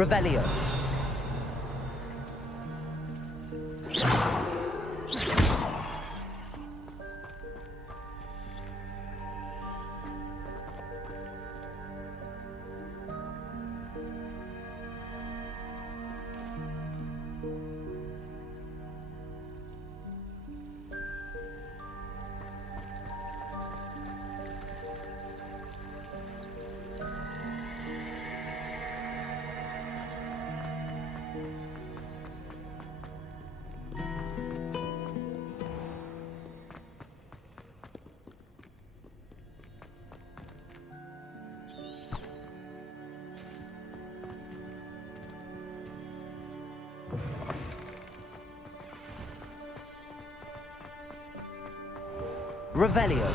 Revelio. Revelio.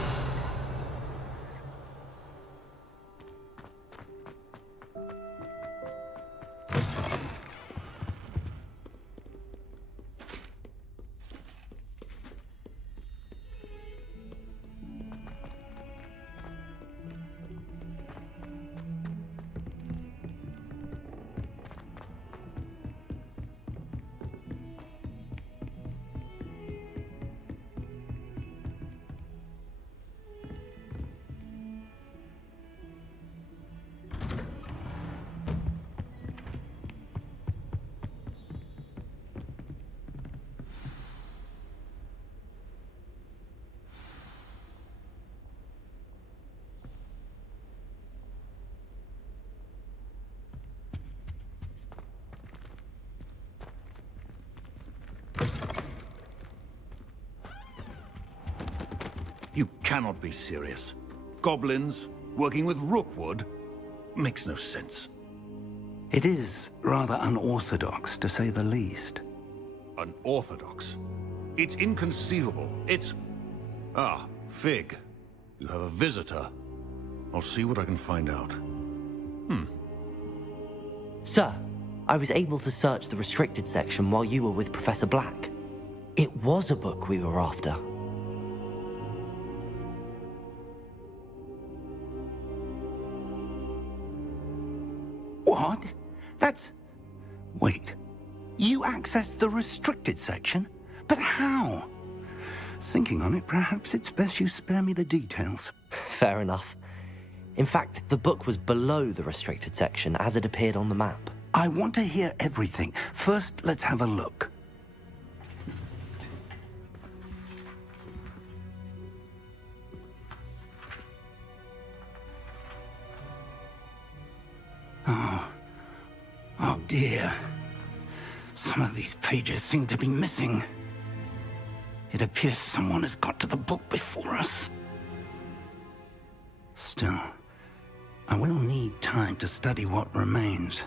You cannot be serious. Goblins, working with Rookwood? Makes no sense. It is rather unorthodox, to say the least. Unorthodox? It's inconceivable. It's... Ah, Fig. You have a visitor. I'll see what I can find out. Sir, I was able to search the restricted section while you were with Professor Black. It was a book we were after. What? That's... Wait. You accessed the restricted section? But how? Thinking on it, perhaps it's best you spare me the details. Fair enough. In fact, the book was below the restricted section as it appeared on the map. I want to hear everything. First, let's have a look. Oh dear. Some of these pages seem to be missing. It appears someone has got to the book before us. Still, I will need time to study what remains.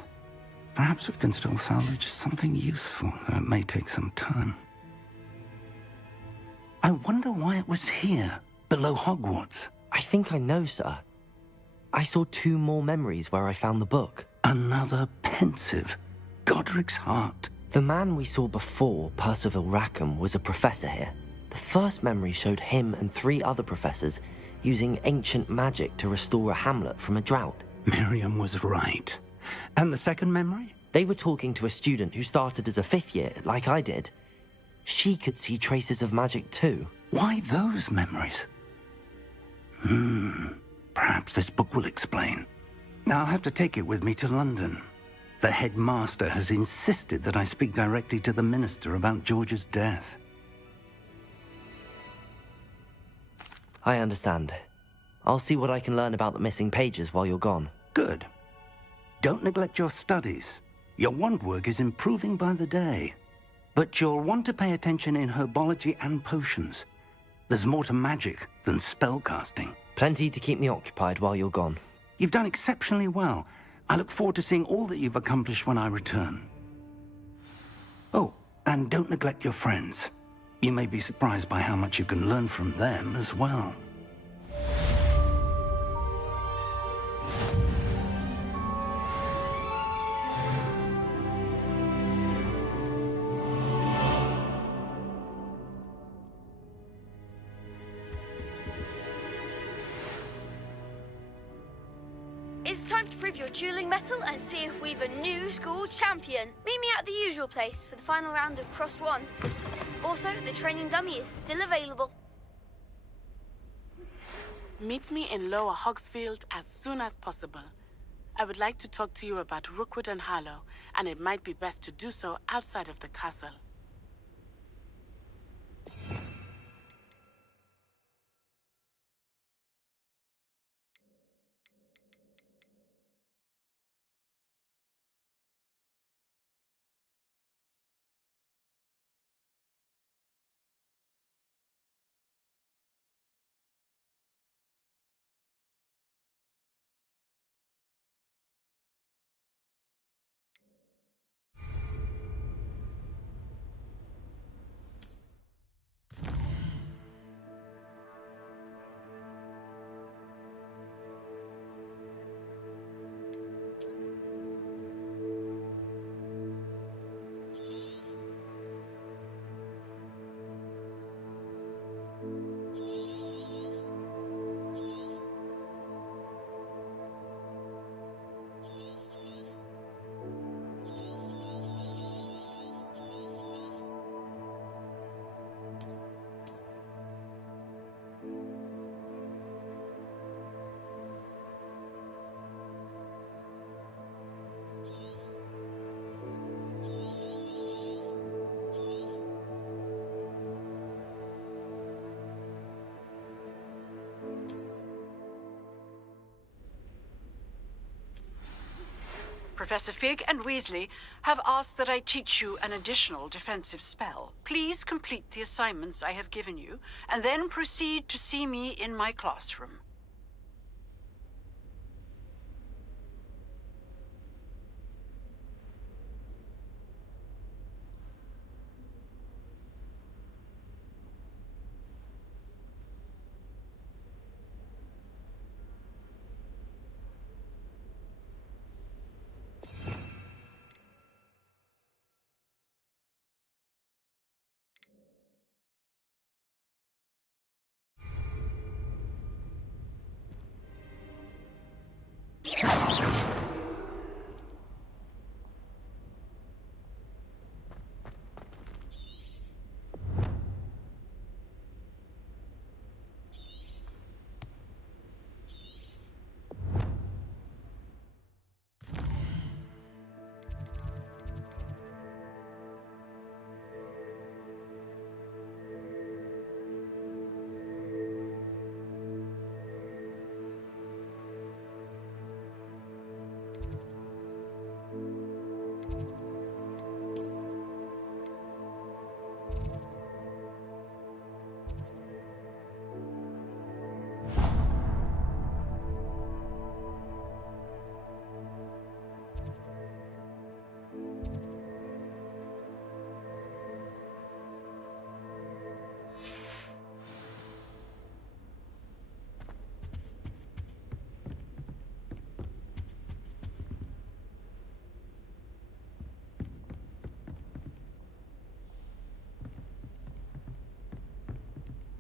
Perhaps we can still salvage something useful, though it may take some time. I wonder why it was here, below Hogwarts. I think I know, sir. I saw 2 more memories where I found the book. Another pensive. Godric's heart. The man we saw before, Percival Rackham, was a professor here. The first memory showed him and 3 other professors using ancient magic to restore a hamlet from a drought. Miriam was right. And the second memory? They were talking to a student who started as a 5th year, like I did. She could see traces of magic too. Why those memories? Perhaps this book will explain. Now I'll have to take it with me to London. The headmaster has insisted that I speak directly to the minister about George's death. I understand. I'll see what I can learn about the missing pages while you're gone. Good. Don't neglect your studies. Your wand work is improving by the day. But you'll want to pay attention in herbology and potions. There's more to magic than spellcasting. Plenty to keep me occupied while you're gone. You've done exceptionally well. I look forward to seeing all that you've accomplished when I return. Oh, and don't neglect your friends. You may be surprised by how much you can learn from them as well. It's time to prove your dueling mettle and see if we've a new school champion. Meet me at the usual place for the final round of crossed wands. Also, the training dummy is still available. Meet me in Lower Hogsfield as soon as possible. I would like to talk to you about Rookwood and Harlow, and it might be best to do so outside of the castle. Professor Fig and Weasley have asked that I teach you an additional defensive spell. Please complete the assignments I have given you, and then proceed to see me in my classroom.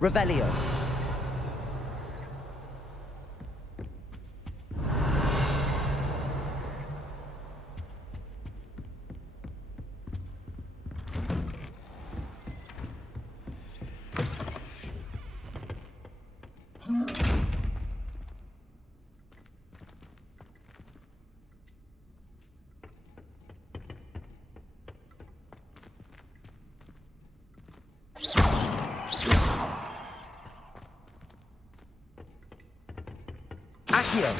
Revelio. Accio.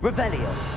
Revelio.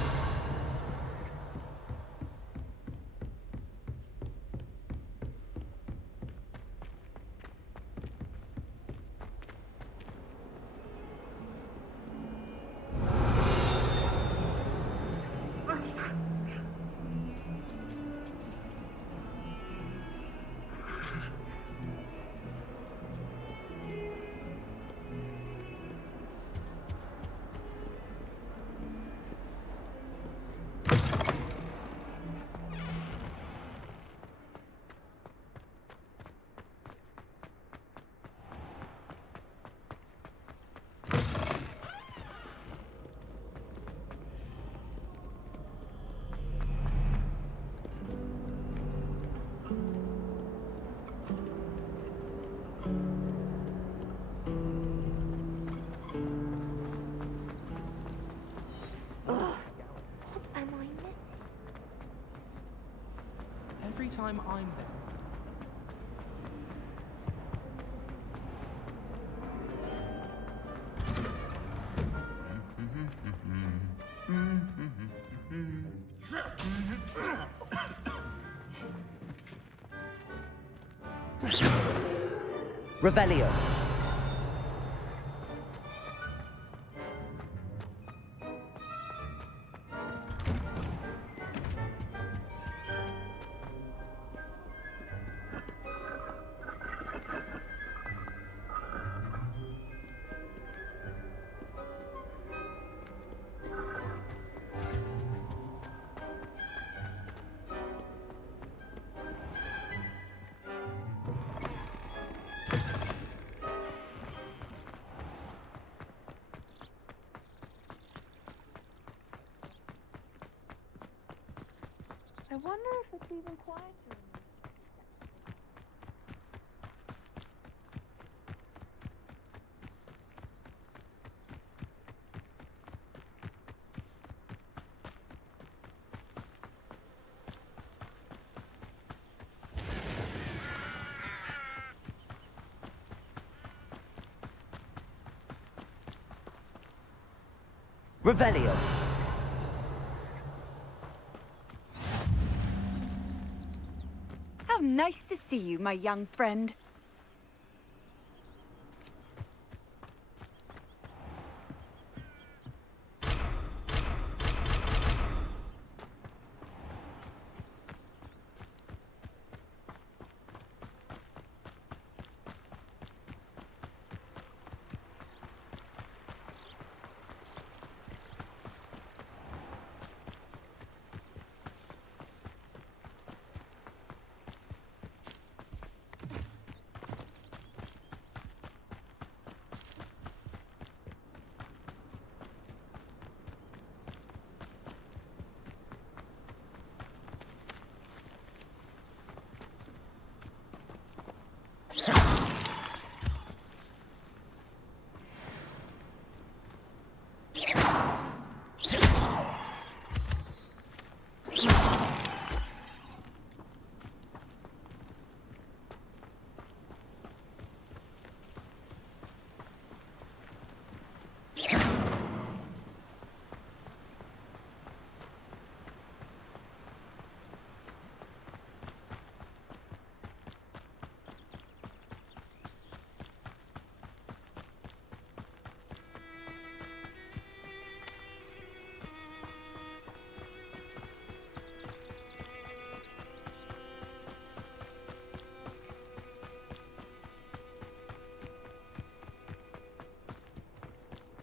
every time I'm there. Revelio. I wonder if it's even quieter in this. Revelio. How nice to see you, my young friend.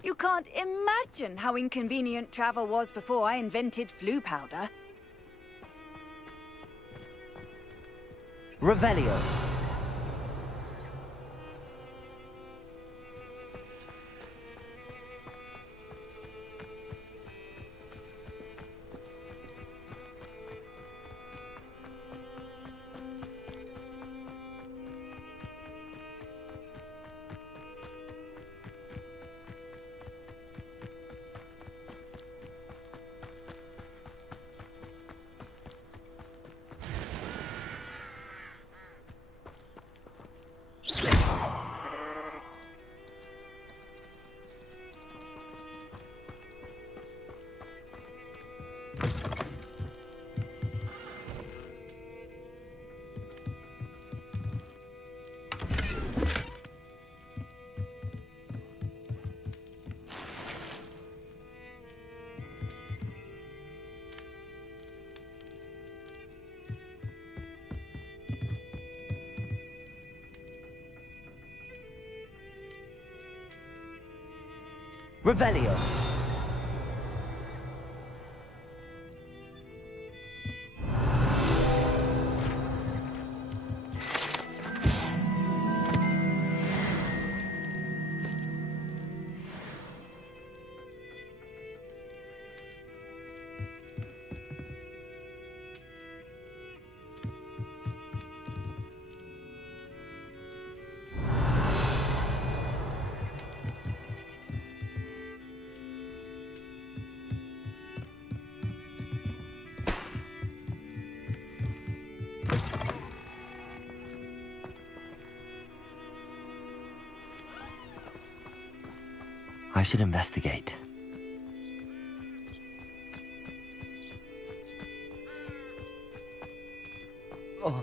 You can't imagine how inconvenient travel was before I invented flu powder. Revelio. Revelio. I should investigate. Oh.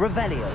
Revelio.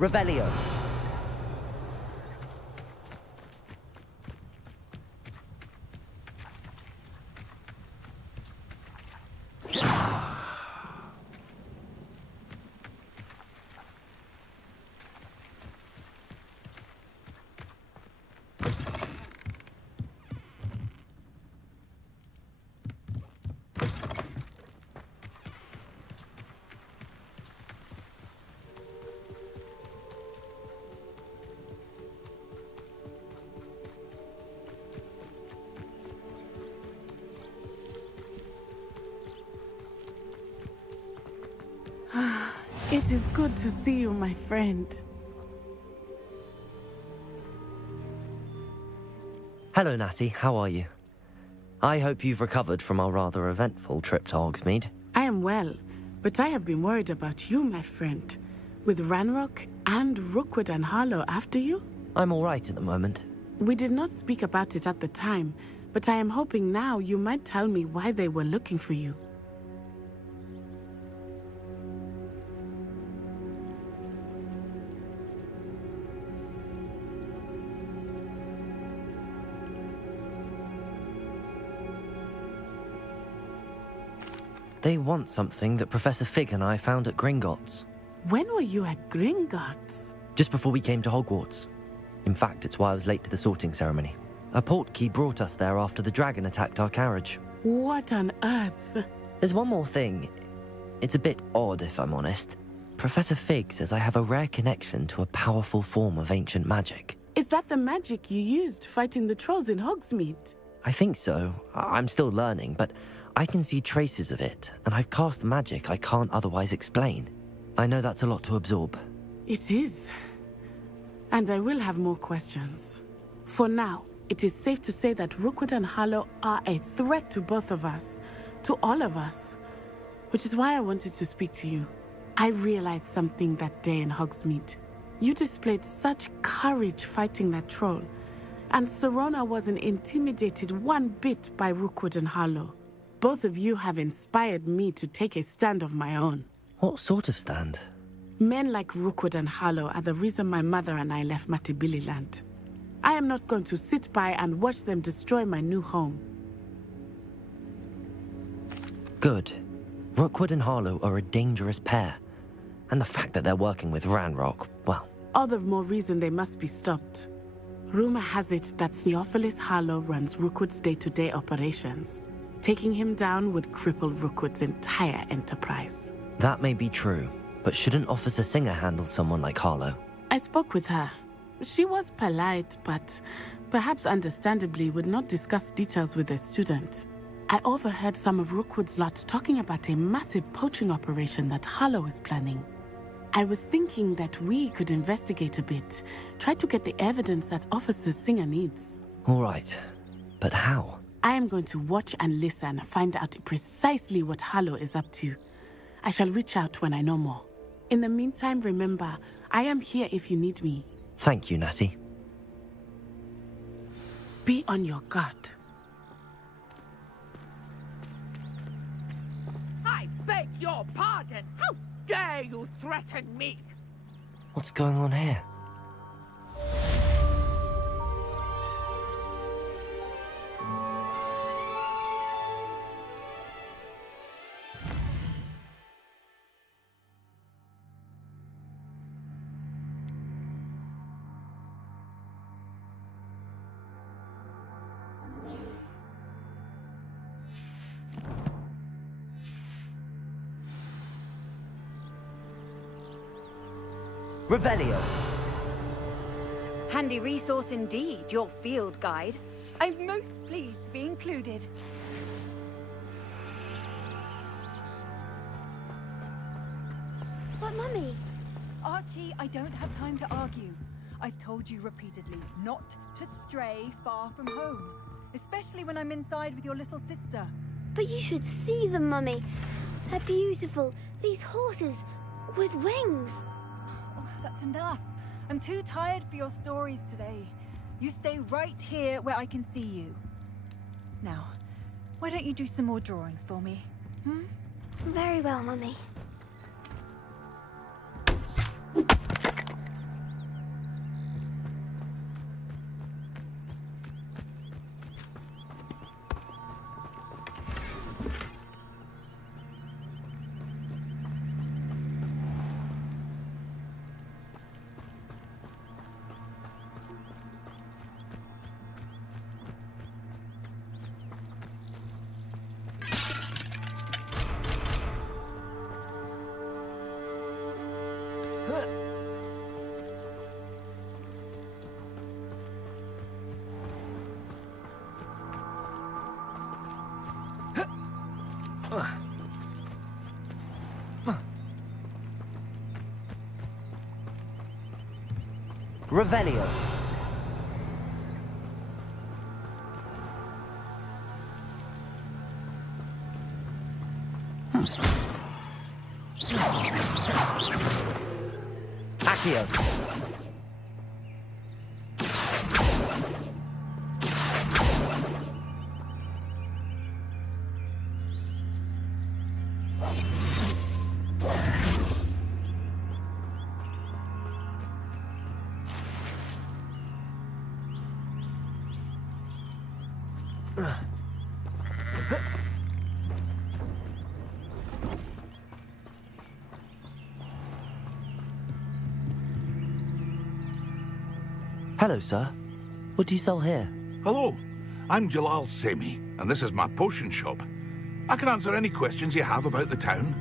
Revelio. It is good to see you, my friend. Hello, Natty. How are you? I hope you've recovered from our rather eventful trip to Hogsmeade. I am well, but I have been worried about you, my friend. With Ranrock and Rookwood and Harlow after you? I'm all right at the moment. We did not speak about it at the time, but I am hoping now you might tell me why they were looking for you. They want something that Professor Fig and I found at Gringotts. When were you at Gringotts? Just before we came to Hogwarts. In fact, it's why I was late to the sorting ceremony. A portkey brought us there after the dragon attacked our carriage. What on earth? There's one more thing. It's a bit odd, if I'm honest. Professor Fig says I have a rare connection to a powerful form of ancient magic. Is that the magic you used fighting the trolls in Hogsmeade? I think so. I'm still learning, but I can see traces of it, and I've cast magic I can't otherwise explain. I know that's a lot to absorb. It is. And I will have more questions. For now, it is safe to say that Rookwood and Harlow are a threat to both of us, to all of us. Which is why I wanted to speak to you. I realized something that day in Hogsmeade. You displayed such courage fighting that troll, And Serona wasn't intimidated one bit by Rookwood and Harlow. Both of you have inspired me to take a stand of my own. What sort of stand? Men like Rookwood and Harlow are the reason my mother and I left Matibili-land. I am not going to sit by and watch them destroy my new home. Good. Rookwood and Harlow are a dangerous pair. And the fact that they're working with Ranrock, well... All the more reason they must be stopped. Rumor has it that Theophilus Harlow runs Rookwood's day-to-day operations. Taking him down would cripple Rookwood's entire enterprise. That may be true, but shouldn't Officer Singer handle someone like Harlow? I spoke with her. She was polite, but perhaps understandably would not discuss details with a student. I overheard some of Rookwood's lot talking about a massive poaching operation that Harlow is planning. I was thinking that we could investigate a bit, try to get the evidence that Officer Singer needs. All right, but how? I am going to watch and listen, find out precisely what Harlow is up to. I shall reach out when I know more. In the meantime, remember, I am here if you need me. Thank you, Natty. Be on your guard. I beg your pardon. How dare you threaten me? What's going on here? Revelio. Handy resource indeed, your field guide. I'm most pleased to be included. But Mummy... Archie, I don't have time to argue. I've told you repeatedly not to stray far from home, especially when I'm inside with your little sister. But you should see them, Mummy. They're beautiful. These horses with wings. Oh, that's enough. I'm too tired for your stories today. You stay right here where I can see you. Now, why don't you do some more drawings for me? Hmm? Very well, Mummy. Revelio. Accio. Hello, sir. What do you sell here? Hello, I'm Jalal Semi, and this is my potion shop. I can answer any questions you have about the town.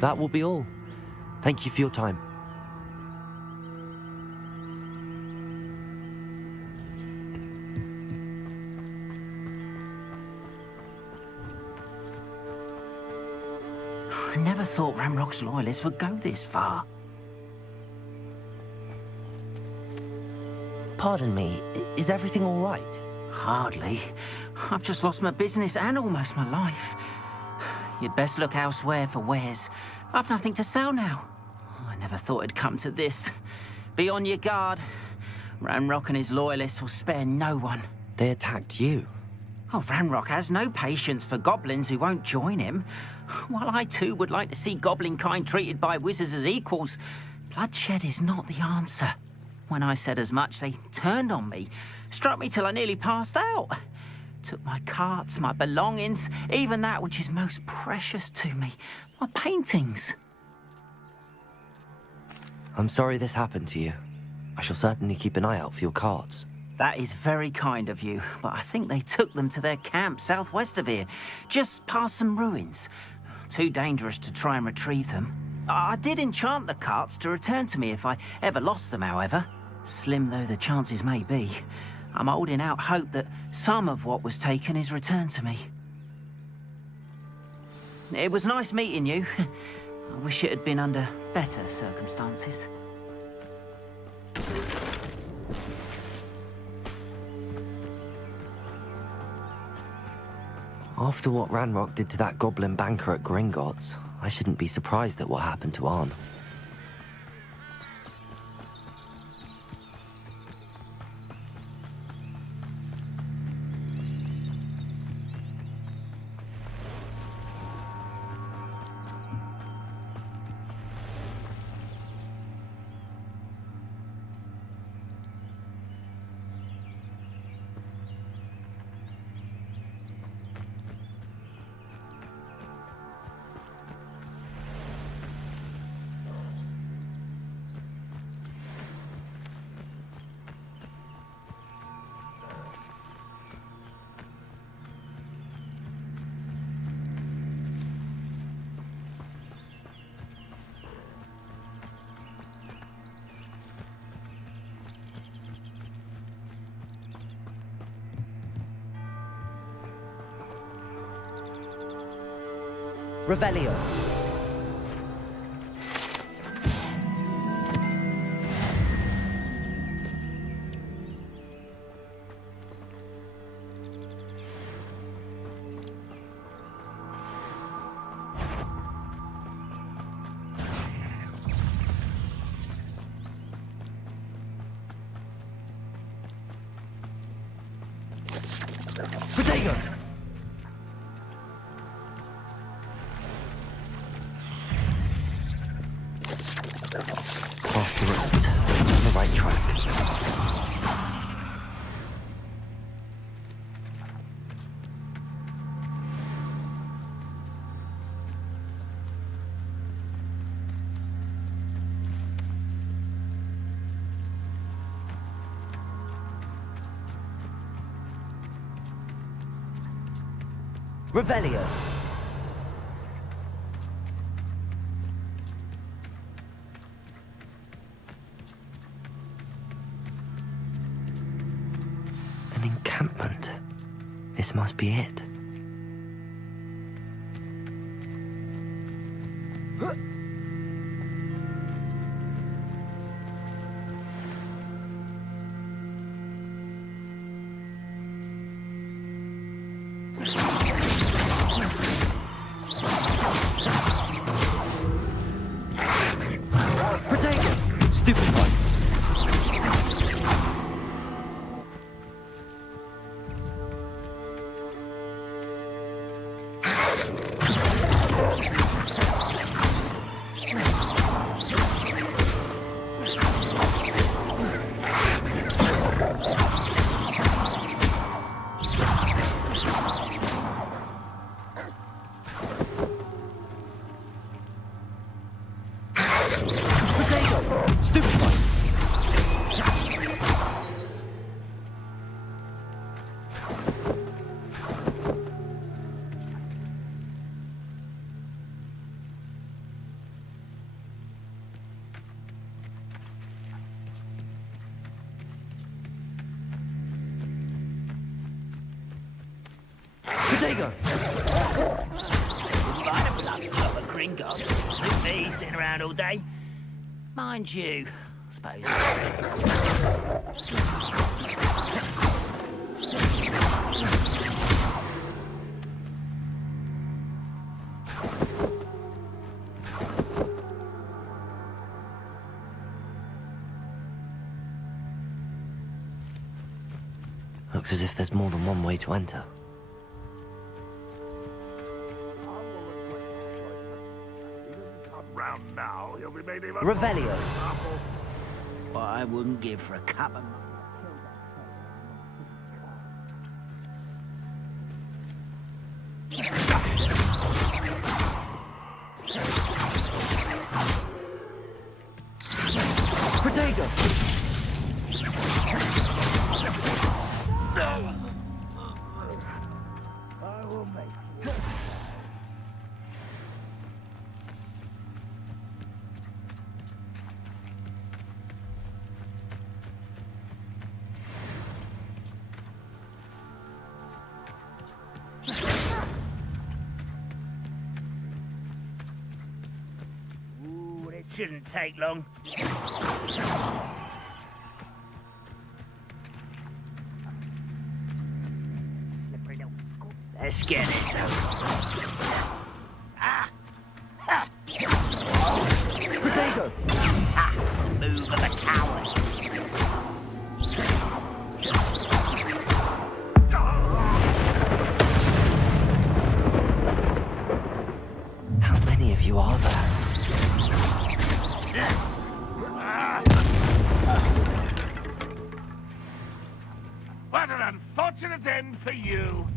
That will be all. Thank you for your time. I never thought Ramrock's loyalists would go this far. Pardon me, is everything all right? Hardly. I've just lost my business and almost my life. You'd best look elsewhere for wares. I've nothing to sell now. I never thought it'd come to this. Be on your guard. Ranrock and his loyalists will spare no one. They attacked you. Oh, Ranrock has no patience for goblins who won't join him. While I too would like to see goblin kind treated by wizards as equals, bloodshed is not the answer. When I said as much, they turned on me, struck me till I nearly passed out. Took my carts, my belongings, even that which is most precious to me, my paintings. I'm sorry this happened to you. I shall certainly keep an eye out for your carts. That is very kind of you, but I think they took them to their camp southwest of here, just past some ruins. Too dangerous to try and retrieve them. I did enchant the carts to return to me if I ever lost them, however. Slim though the chances may be, I'm holding out hope that some of what was taken is returned to me. It was nice meeting you. I wish it had been under better circumstances. After what Ranrock did to that goblin banker at Gringotts, I shouldn't be surprised at what happened to Arn. Revelio. Protego! Cross the roads. I'm on the right track. Revelio. An encampment. This must be it. Protego! Stupid one. Protego! Stupid one. Protego! Right up with that of Gringotts. Suit me sitting around all day. Mind you, I suppose. Looks as if there's more than one way to enter. Round now, he'll be made even Revelio. What I wouldn't give for a cup of... Protego! I will make it. Ooh, it shouldn't take long. Let's get this over. Protego! Move of the coward. How many of you are there? What an unfortunate end for you.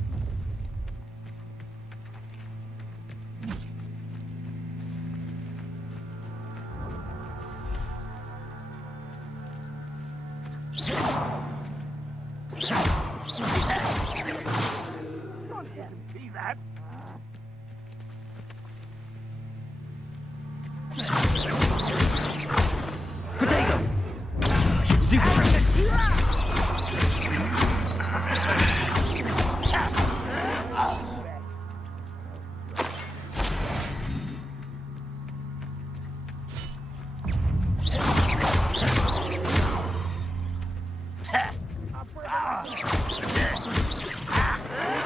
See that? Protego! Stupid!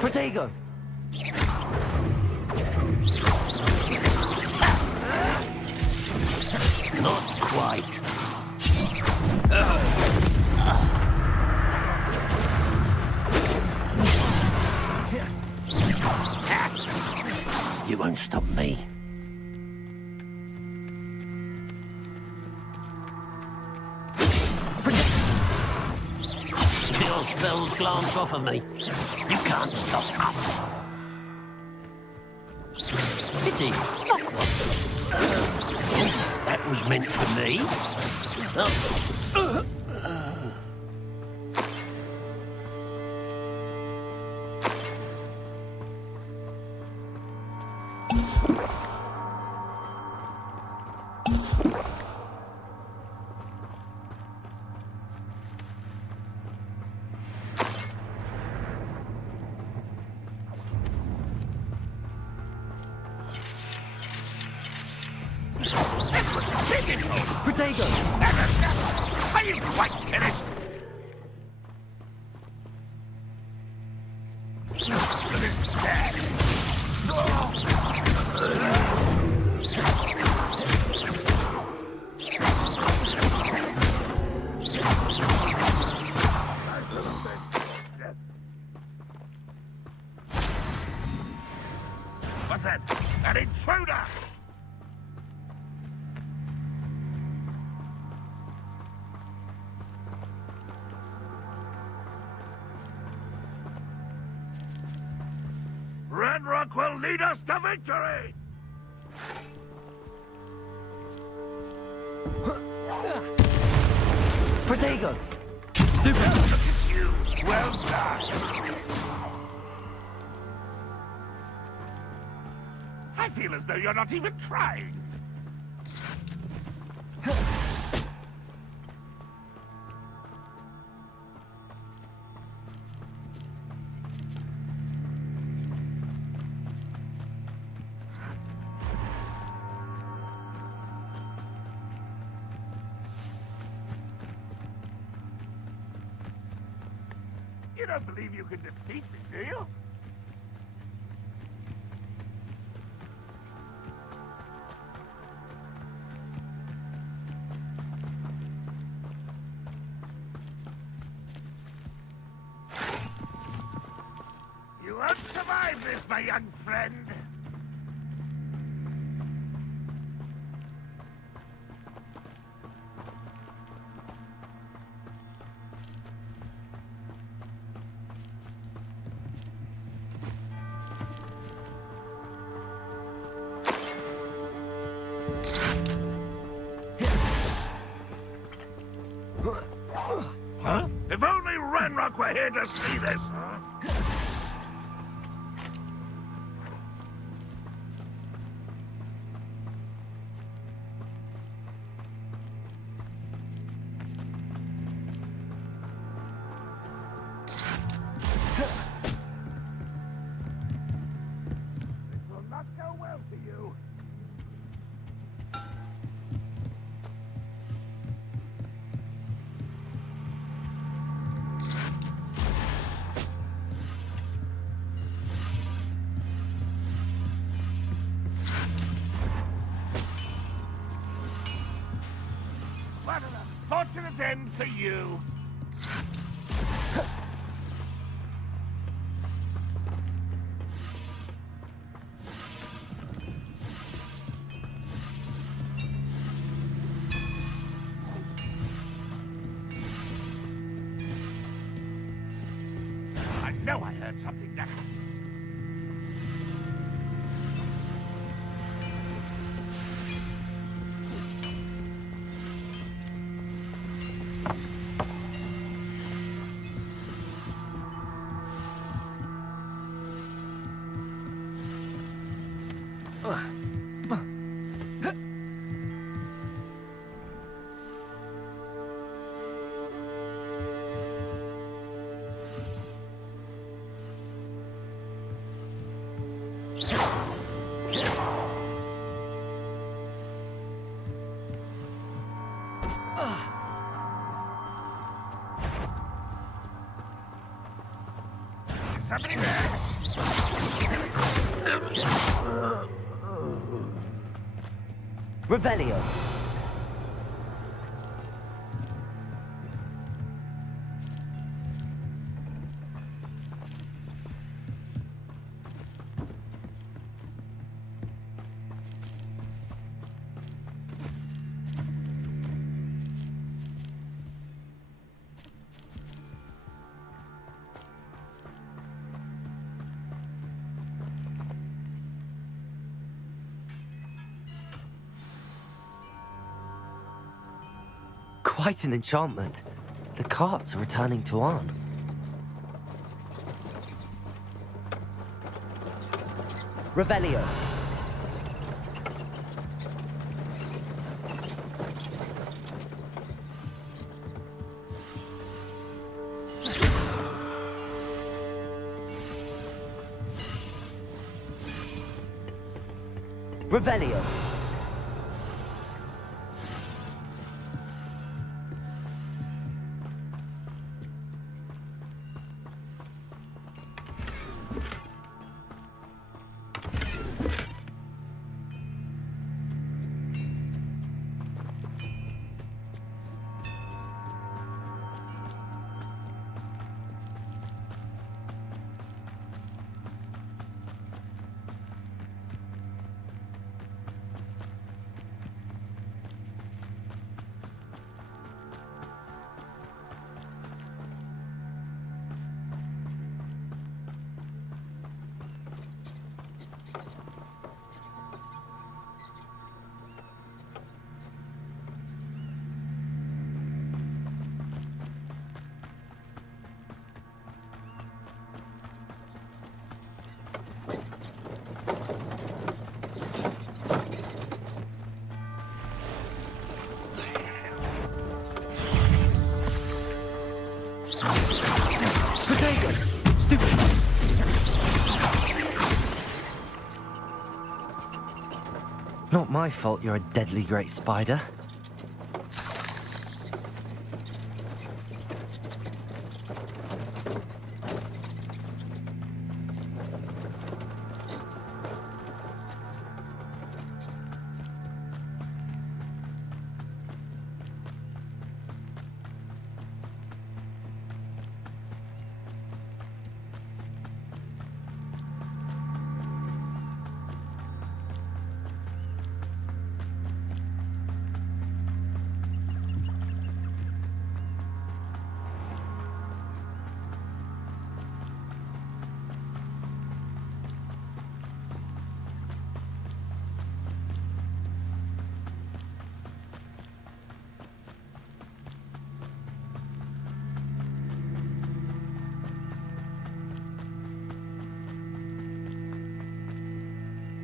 Protego! Not quite. You won't stop me. Your spells glance off of me. You can't stop us. Pity. Not one. That was meant for me. Protego! Are you quite finished? This is sad. What's that? An intruder! Ranrock will lead us to victory! Protego! Look at you! Well done! I feel as though you're not even trying. You don't believe you can defeat me, do you? won't survive this, my young friend. Huh? If only Ranrock were here to see this! This will not go well for you. What an unfortunate end for you. I know I heard something now. Is somebody there? Revelio. Quite an enchantment. The carts are returning to Arn. Revelio. Revelio. Not my fault you're a deadly great spider.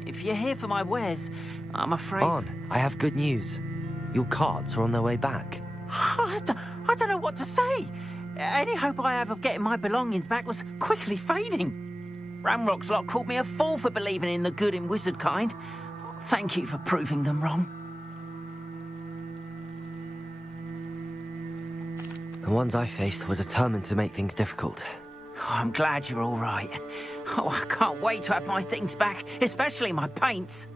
If you're here for my wares, I'm afraid... Arn, I have good news. Your carts are on their way back. I don't know what to say. Any hope I have of getting my belongings back was quickly fading. Ramrock's lot called me a fool for believing in the good in wizard kind. Thank you for proving them wrong. The ones I faced were determined to make things difficult. Oh, I'm glad you're all right. Oh, I can't wait to have my things back, especially my paints.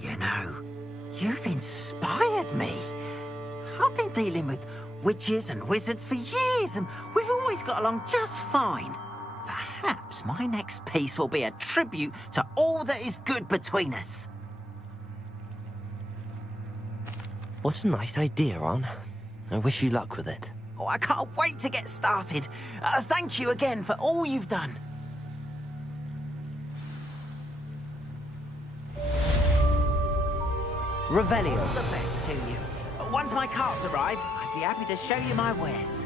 You know, you've inspired me. I've been dealing with witches and wizards for years, and we've always got along just fine. Perhaps my next piece will be a tribute to all that is good between us. What a nice idea, Arn. I wish you luck with it. Oh, I can't wait to get started. Thank you again for all you've done. Revelio. All the best to you. Once my carts arrive, I'd be happy to show you my wares.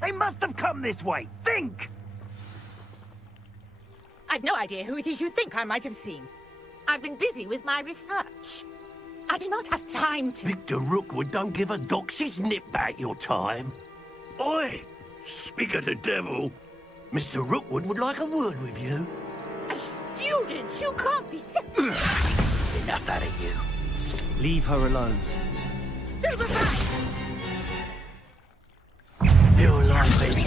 They must have come this way. Think! I've no idea who it is you think I might have seen. I've been busy with my research. I do not have time to... Victor Rookwood don't give a doxy's nip back your time. Oi! Speak of the devil. Mr. Rookwood would like a word with you. A student? You can't be... Enough out of you. Leave her alone. Stand aside! You're like me.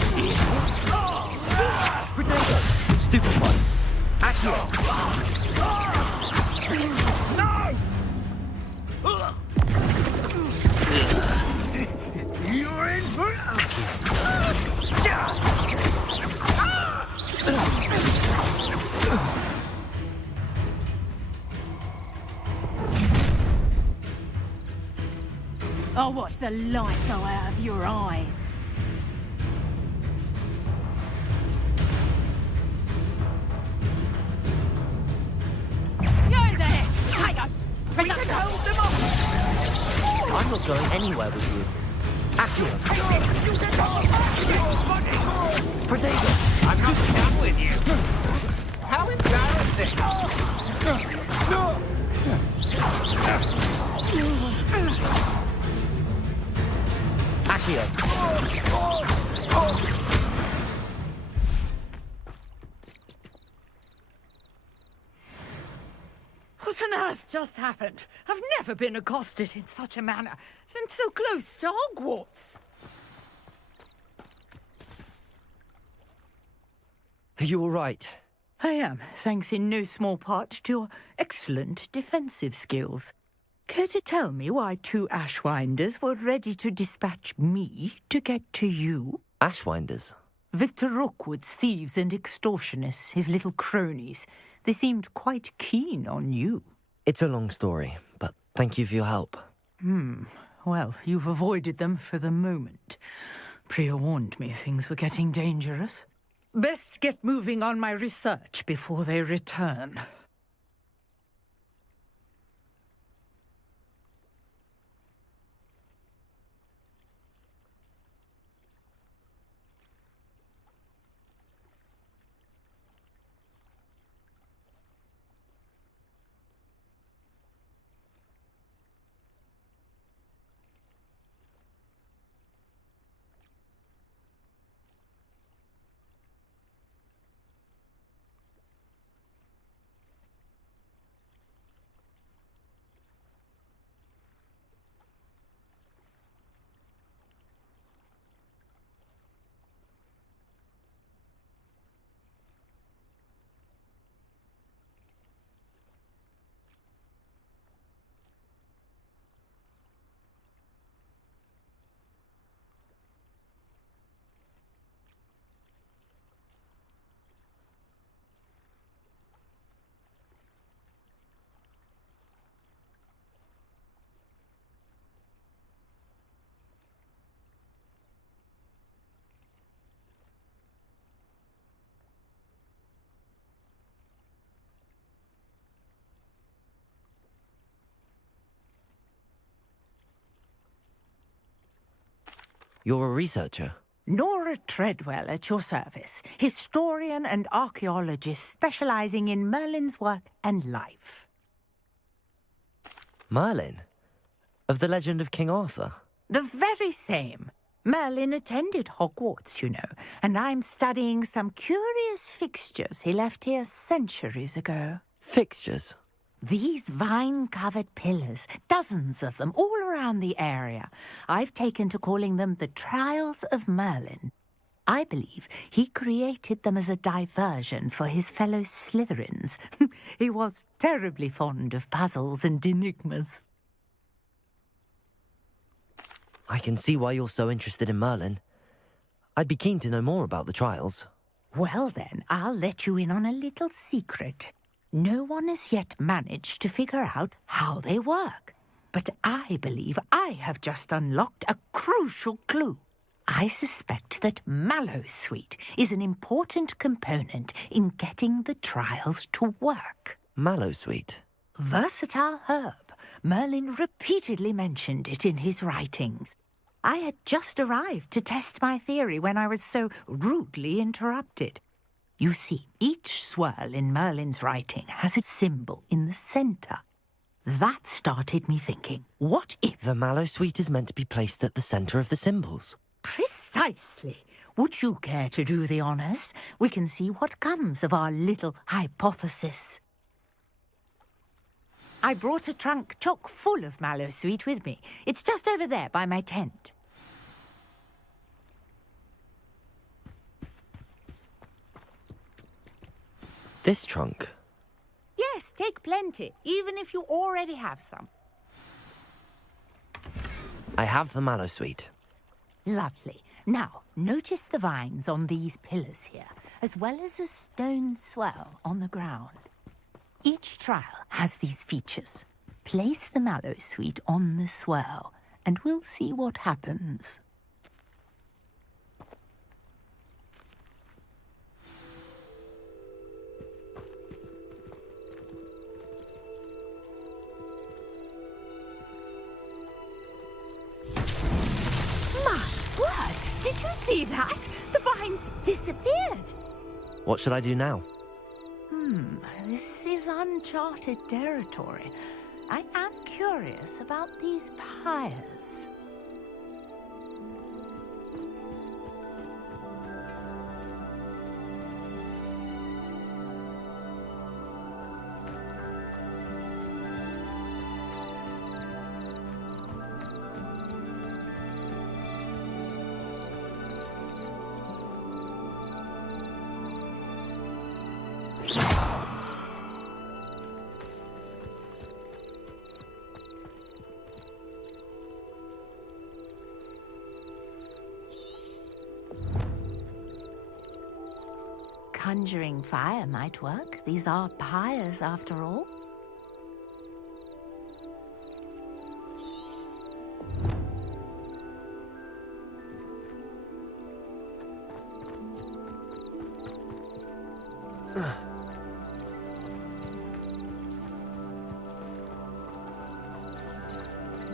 Potato! Stupid one. Accurate. No! You're in for... I'll watch the light go out of your eyes. You're there! Tiger! We can hold them off! I'm not going anywhere with you. Accurate. Potato! I'm not done with you. How embarrassing! Accio. What on earth just happened? I've never been accosted in such a manner, and so close to Hogwarts. Are you all right? I am, thanks in no small part to your excellent defensive skills. Care to tell me why two Ashwinders were ready to dispatch me to get to you? Ashwinders? Victor Rookwood's thieves and extortionists, his little cronies. They seemed quite keen on you. It's a long story, but thank you for your help. Well, you've avoided them for the moment. Priya warned me things were getting dangerous. Best get moving on my research before they return. You're a researcher? Nora Treadwell at your service, historian and archaeologist specializing in Merlin's work and life. Merlin? Of the legend of King Arthur? The very same. Merlin attended Hogwarts, you know, and I'm studying some curious fixtures he left here centuries ago. Fixtures? These vine-covered pillars, dozens of them, all around the area. I've taken to calling them the Trials of Merlin. I believe he created them as a diversion for his fellow Slytherins. He was terribly fond of puzzles and enigmas. I can see why you're so interested in Merlin. I'd be keen to know more about the trials. Well then, I'll let you in on a little secret. No one has yet managed to figure out how they work. But I believe I have just unlocked a crucial clue. I suspect that mallowsweet is an important component in getting the trials to work. Mallowsweet? Versatile herb. Merlin repeatedly mentioned it in his writings. I had just arrived to test my theory when I was so rudely interrupted. You see, each swirl in Merlin's writing has a symbol in the centre. That started me thinking, what if... The mallowsweet is meant to be placed at the centre of the symbols. Precisely. Would you care to do the honours? We can see what comes of our little hypothesis. I brought a trunk chock full of mallowsweet with me. It's just over there by my tent. This trunk? Yes, take plenty, even if you already have some. I have the mallowsweet. Lovely. Now, notice the vines on these pillars here, as well as a stone swell on the ground. Each trial has these features. Place the mallowsweet on the swell, and we'll see what happens. Did you see that? The vines disappeared. What should I do now? This is uncharted territory. I am curious about these pyres. Conjuring fire might work. These are pyres, after all.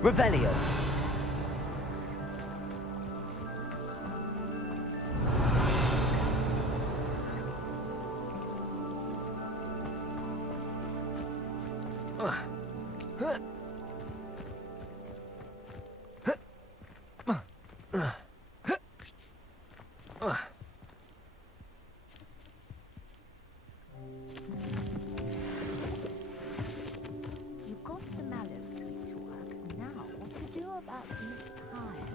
Revelio. You got the mallowsweet to work. Now, what to do about these pyres?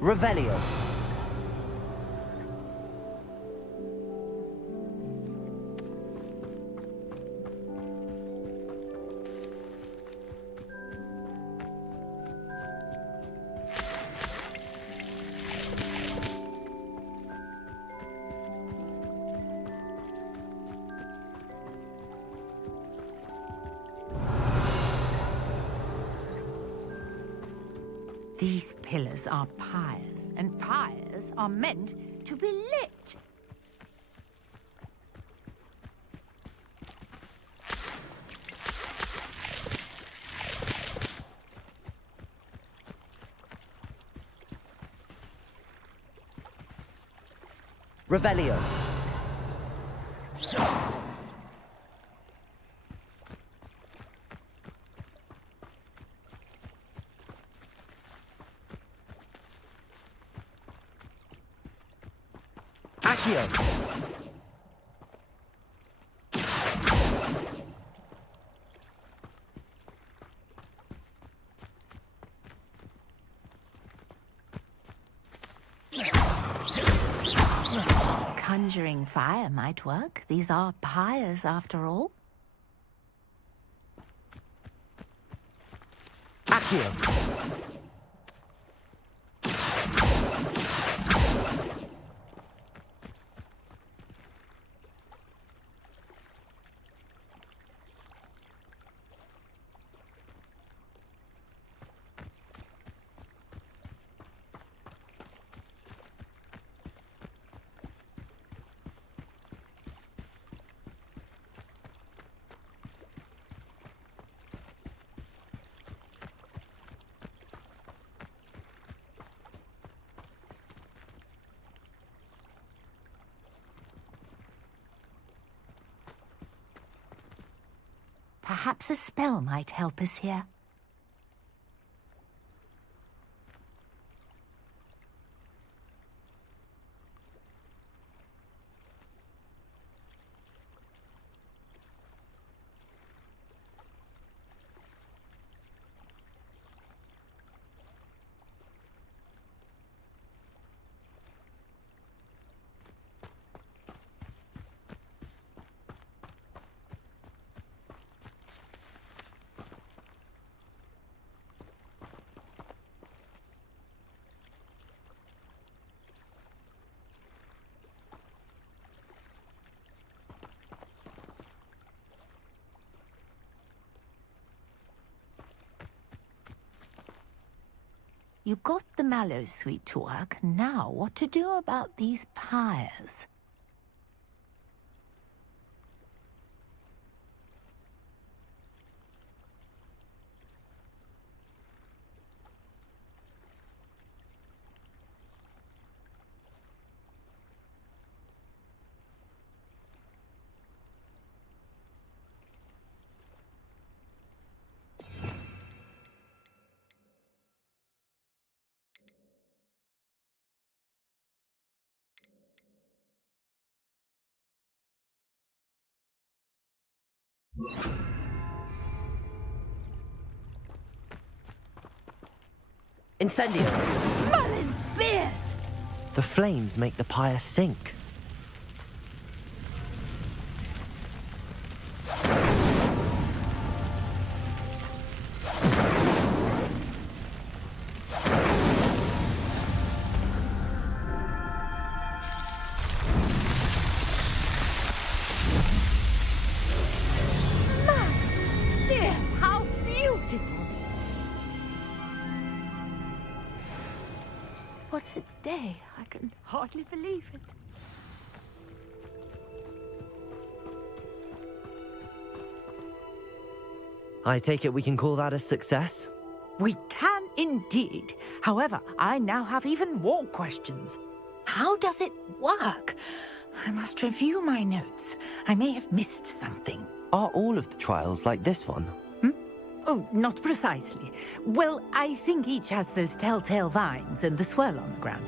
Revelio. These pillars are pyres, and pyres are meant to be lit. Revelio. Accio. Conjuring fire might work. These are pyres, after all. Accio. Perhaps a spell might help us here. You got the mallow suite to work. Now, what to do about these pyres? Incendio. Merlin's beard! The flames make the pyre sink. Merlin's beard! How beautiful! What a day. I can hardly believe it. I take it we can call that a success? We can indeed. However, I now have even more questions. How does it work? I must review my notes. I may have missed something. Are all of the trials like this one? Oh, not precisely. Well, I think each has those telltale vines and the swirl on the ground.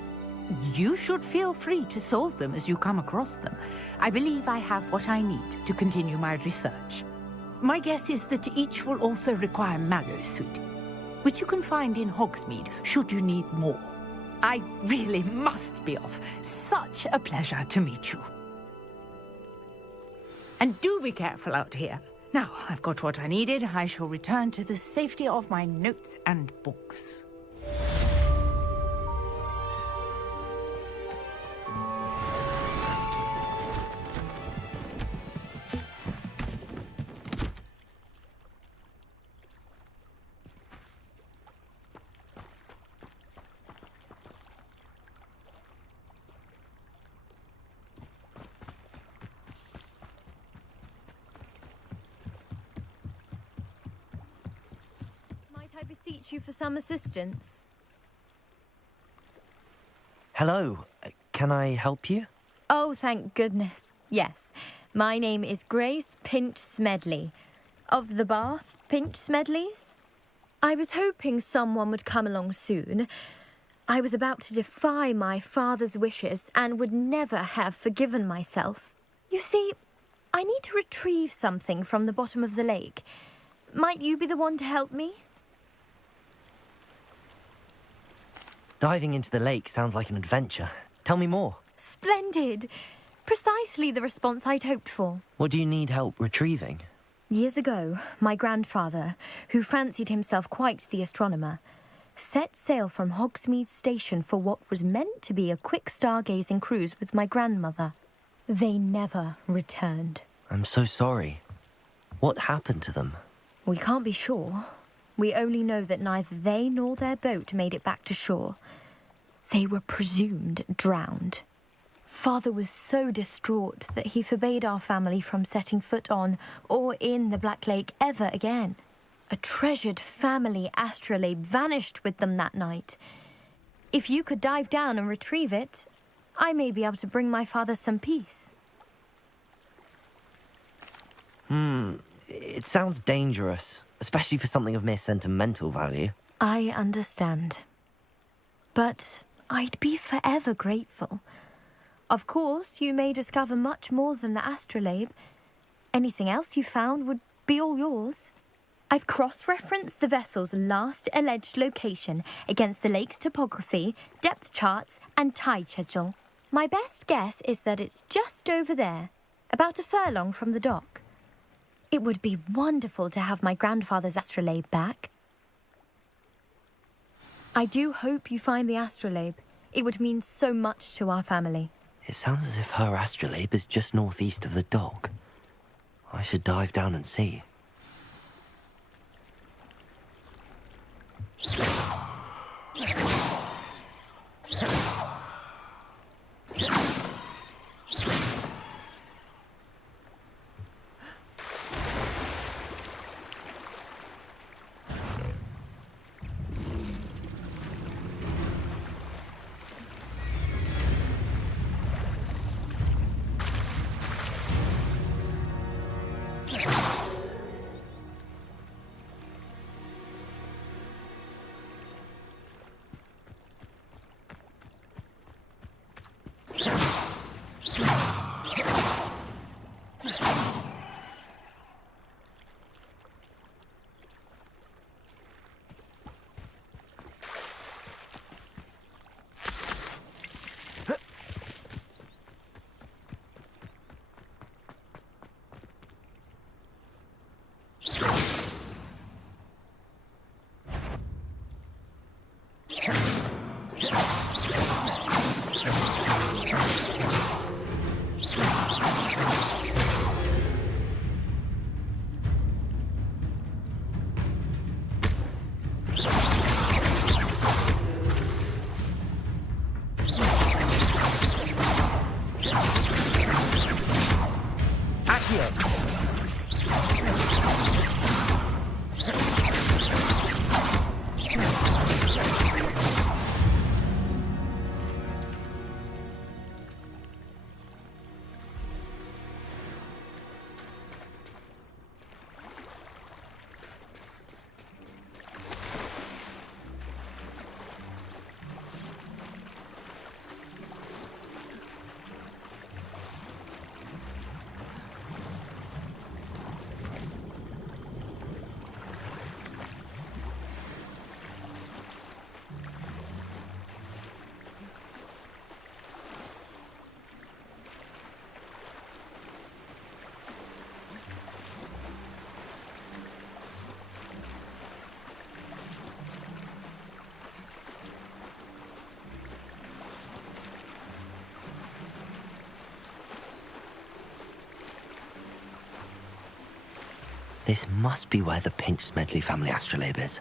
You should feel free to solve them as you come across them. I believe I have what I need to continue my research. My guess is that each will also require mallow suite, which you can find in Hogsmeade should you need more. I really must be off. Such a pleasure to meet you. And do be careful out here. Now, I've got what I needed. I shall return to the safety of my notes and books. beseech you for some assistance? Hello, can I help you? Oh, thank goodness. Yes, my name is Grace Pinch Smedley, of the Bath Pinch Smedleys. I was hoping someone would come along soon. I was about to defy my father's wishes and would never have forgiven myself. You see, I need to retrieve something from the bottom of the lake. Might you be the one to help me? Diving into the lake sounds like an adventure. Tell me more. Splendid! Precisely the response I'd hoped for. What do you need help retrieving? Years ago, my grandfather, who fancied himself quite the astronomer, set sail from Hogsmeade Station for what was meant to be a quick stargazing cruise with my grandmother. They never returned. I'm so sorry. What happened to them? We can't be sure. We only know that neither they nor their boat made it back to shore. They were presumed drowned. Father was so distraught that he forbade our family from setting foot on or in the Black Lake ever again. A treasured family astrolabe vanished with them that night. If you could dive down and retrieve it, I may be able to bring my father some peace. It sounds dangerous, especially for something of mere sentimental value. I understand. But I'd be forever grateful. Of course, you may discover much more than the astrolabe. Anything else you found would be all yours. I've cross-referenced the vessel's last alleged location against the lake's topography, depth charts, and tide schedule. My best guess is that it's just over there, about a furlong from the dock. It would be wonderful to have my grandfather's astrolabe back. I do hope you find the astrolabe. It would mean so much to our family. It sounds as if her astrolabe is just northeast of the dock. I should dive down and see. This must be where the Pinch Smedley family astrolabe is.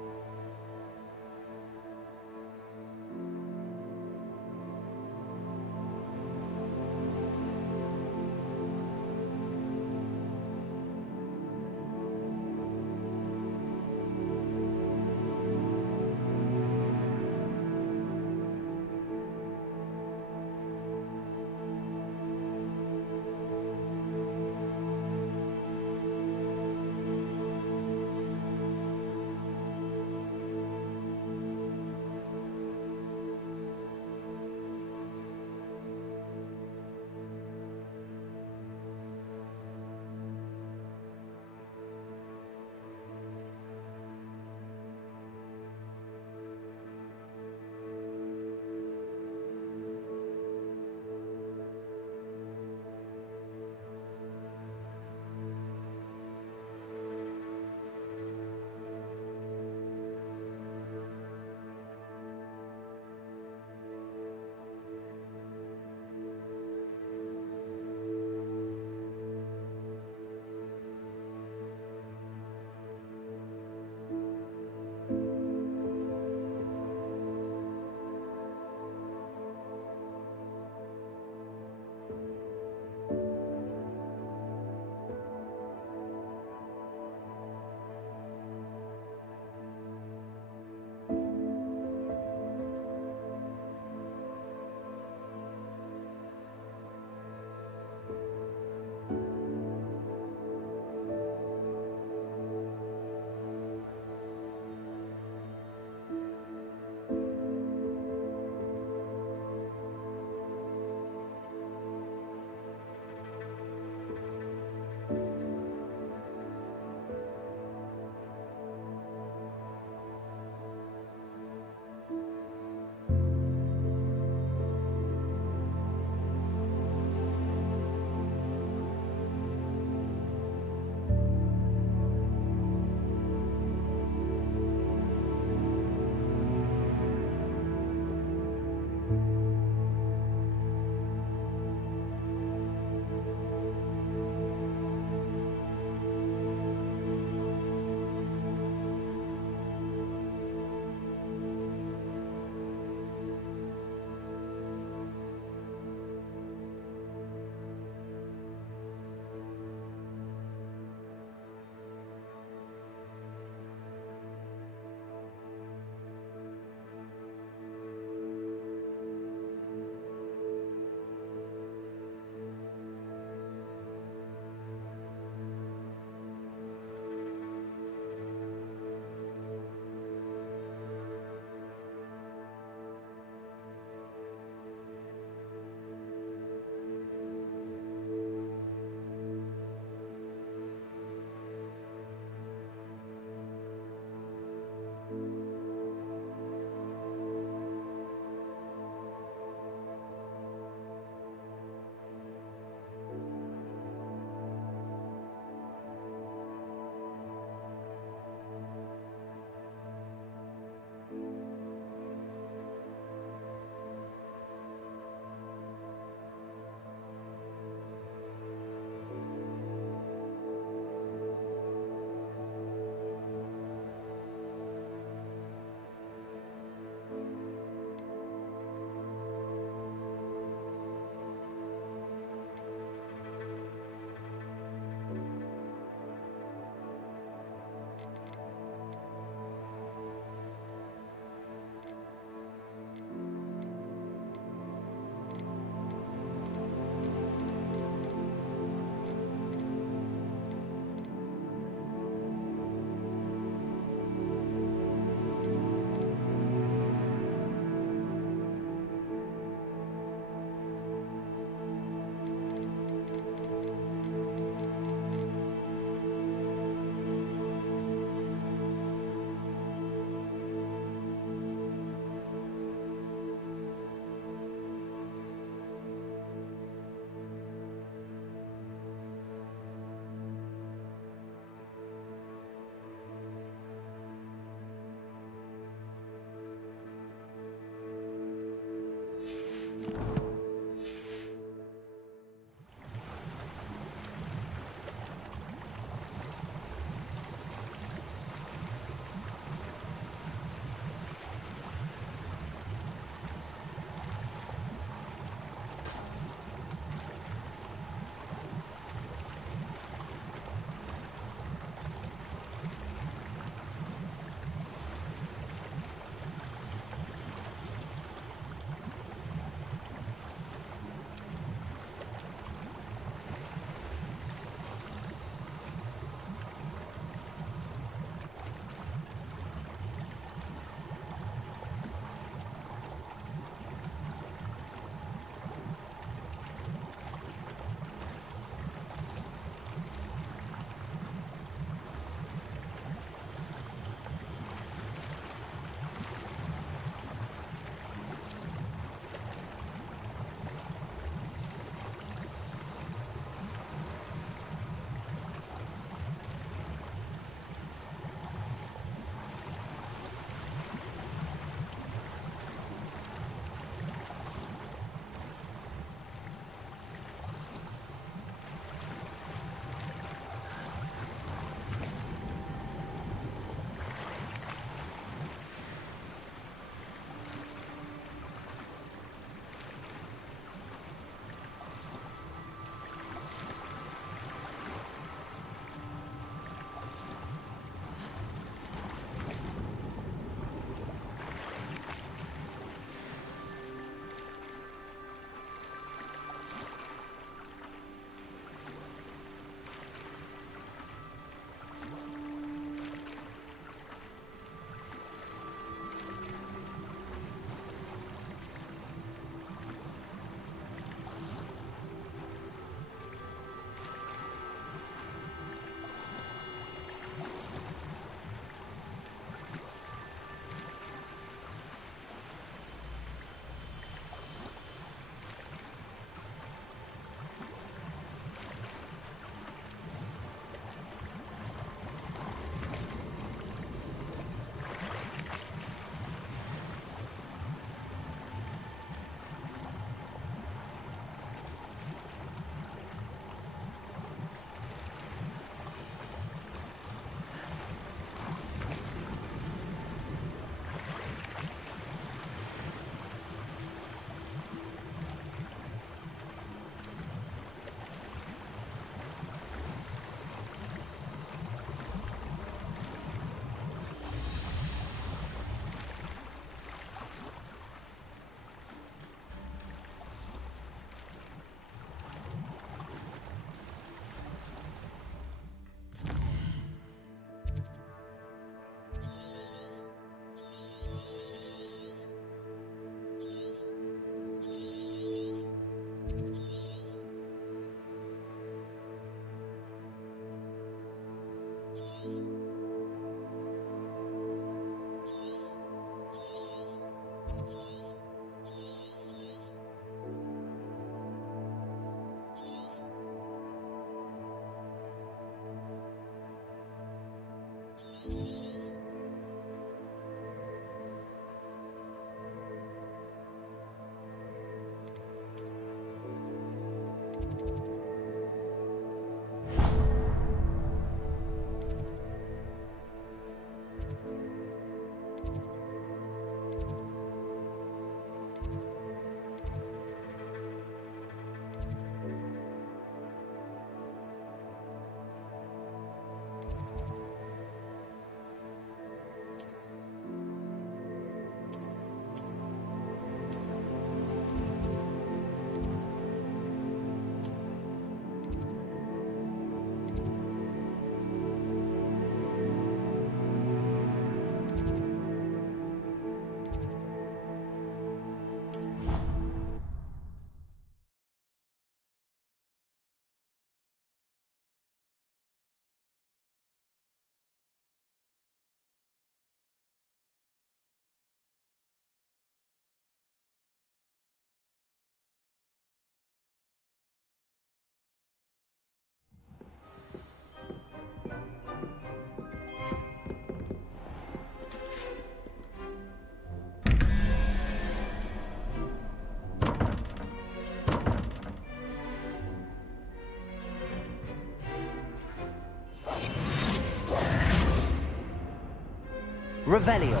Revelio.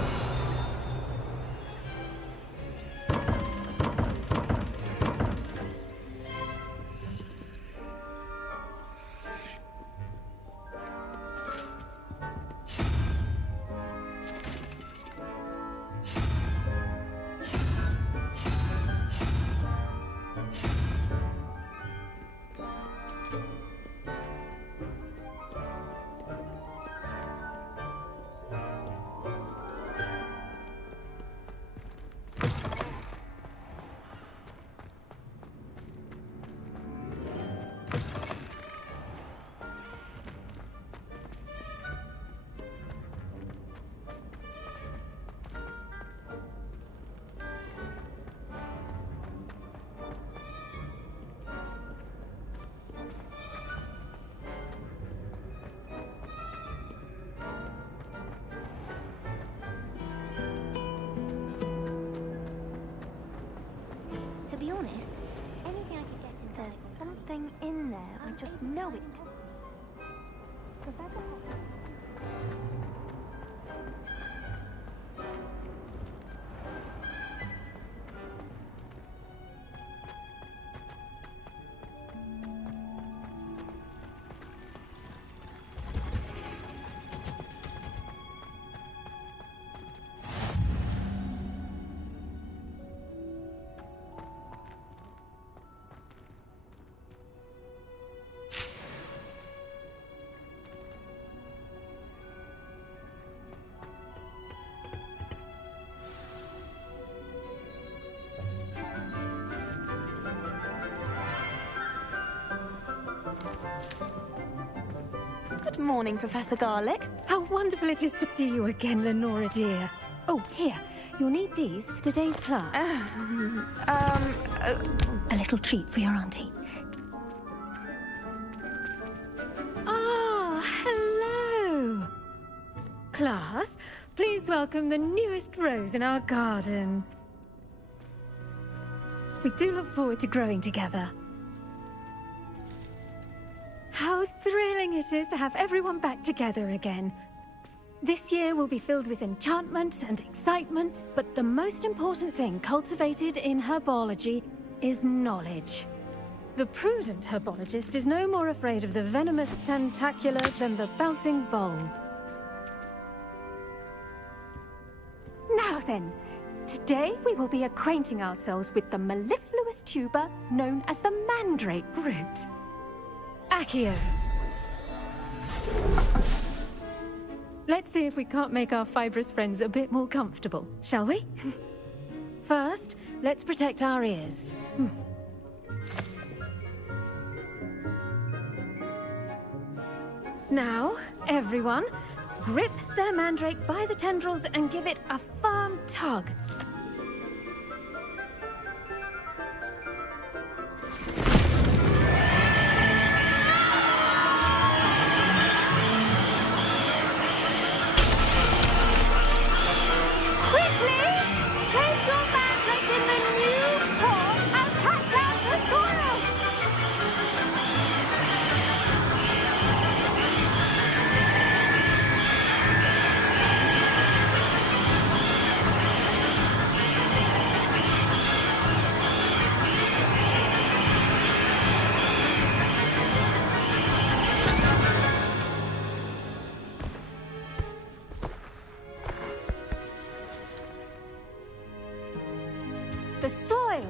To be honest, anything I could get in. There's something in there. I just know it. Good morning, Professor Garlick. How wonderful it is to see you again, Lenora dear. Oh, here. You'll need these for today's class. A little treat for your auntie. Ah, hello. Class, please welcome the newest rose in our garden. We do look forward to growing together. How thrilling it is to have everyone back together again. This year will be filled with enchantment and excitement, but the most important thing cultivated in herbology is knowledge. The prudent herbologist is no more afraid of the venomous tentacula than the bouncing bulb. Now then, today we will be acquainting ourselves with the mellifluous tuber known as the mandrake root. Accio. Let's see if we can't make our fibrous friends a bit more comfortable, shall we? First, let's protect our ears. Now, everyone, grip their mandrake by the tendrils and give it a firm tug.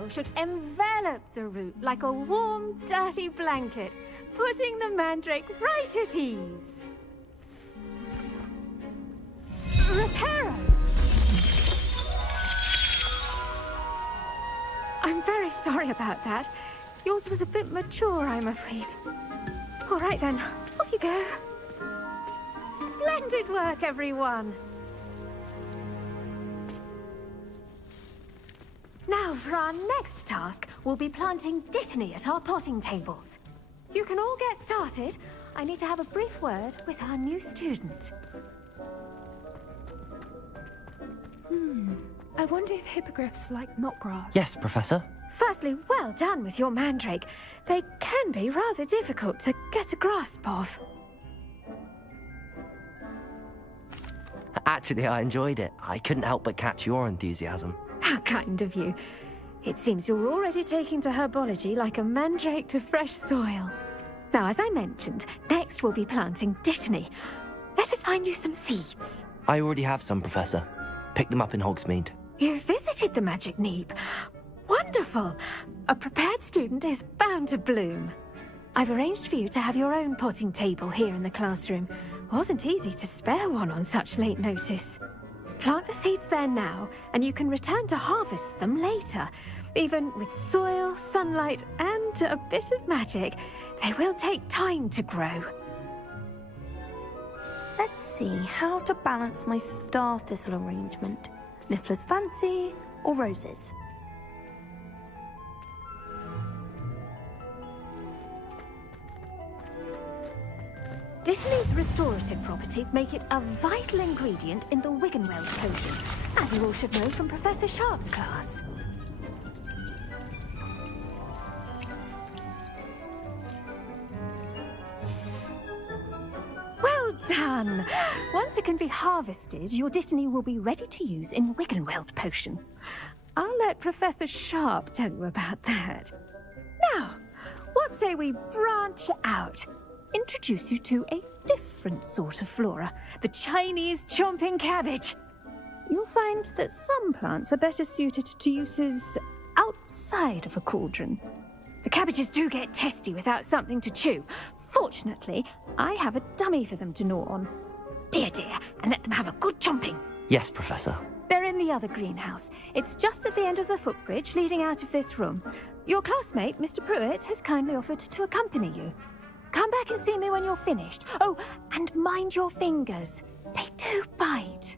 soil should envelop the root like a warm, dirty blanket, putting the mandrake right at ease. Reparo! I'm very sorry about that. Yours was a bit mature, I'm afraid. All right then, off you go. Splendid work, everyone. Now, for our next task, we'll be planting dittany at our potting tables. You can all get started. I need to have a brief word with our new student. I wonder if hippogriffs like knotgrass. Yes, Professor. Firstly, well done with your mandrake. They can be rather difficult to get a grasp of. Actually, I enjoyed it. I couldn't help but catch your enthusiasm. How kind of you. It seems you're already taking to herbology like a mandrake to fresh soil. Now, as I mentioned, next we'll be planting dittany. Let us find you some seeds. I already have some, Professor. Picked them up in Hogsmeade. You visited the Magic Neep. Wonderful! A prepared student is bound to bloom. I've arranged for you to have your own potting table here in the classroom. Wasn't easy to spare one on such late notice. Plant the seeds there now, and you can return to harvest them later. Even with soil, sunlight, and a bit of magic, they will take time to grow. Let's see how to balance my star thistle arrangement. Niffler's fancy or roses? Dittany's restorative properties make it a vital ingredient in the Wiggenweld potion, as you all should know from Professor Sharp's class. Well done! Once it can be harvested, your dittany will be ready to use in Wiggenweld potion. I'll let Professor Sharp tell you about that. Now, what say we branch out? Introduce you to a different sort of flora, the Chinese chomping cabbage. You'll find that some plants are better suited to uses outside of a cauldron. The cabbages do get testy without something to chew. Fortunately, I have a dummy for them to gnaw on. Be a dear and let them have a good chomping. Yes, Professor. They're in the other greenhouse. It's just at the end of the footbridge leading out of this room. Your classmate, Mr. Pruitt, has kindly offered to accompany you. Come back and see me when you're finished. Oh, and mind your fingers. They do bite.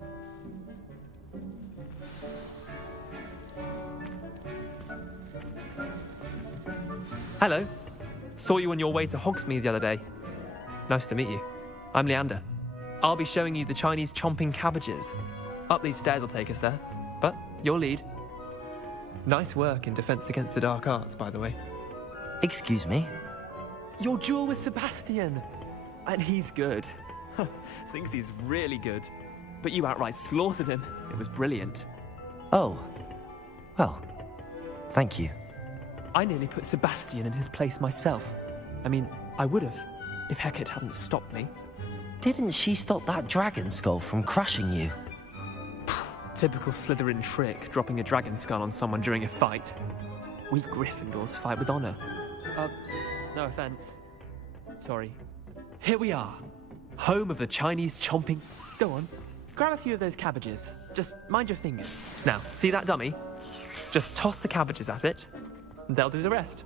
Hello. Saw you on your way to Hogsmeade the other day. Nice to meet you. I'm Leander. I'll be showing you the Chinese chomping cabbages. Up these stairs will take us there. But your lead. Nice work in Defense Against the Dark Arts, by the way. Excuse me? Your duel with Sebastian! And he's good. Thinks he's really good. But you outright slaughtered him. It was brilliant. Oh. Well, thank you. I nearly put Sebastian in his place myself. I mean, I would have, if Hecate hadn't stopped me. Didn't she stop that dragon skull from crushing you? Typical Slytherin trick, dropping a dragon skull on someone during a fight. We Gryffindors fight with honor. No offense. Sorry. Here we are. Home of the Chinese chomping... Go on. Grab a few of those cabbages. Just mind your fingers. Now, see that dummy? Just toss the cabbages at it, and they'll do the rest.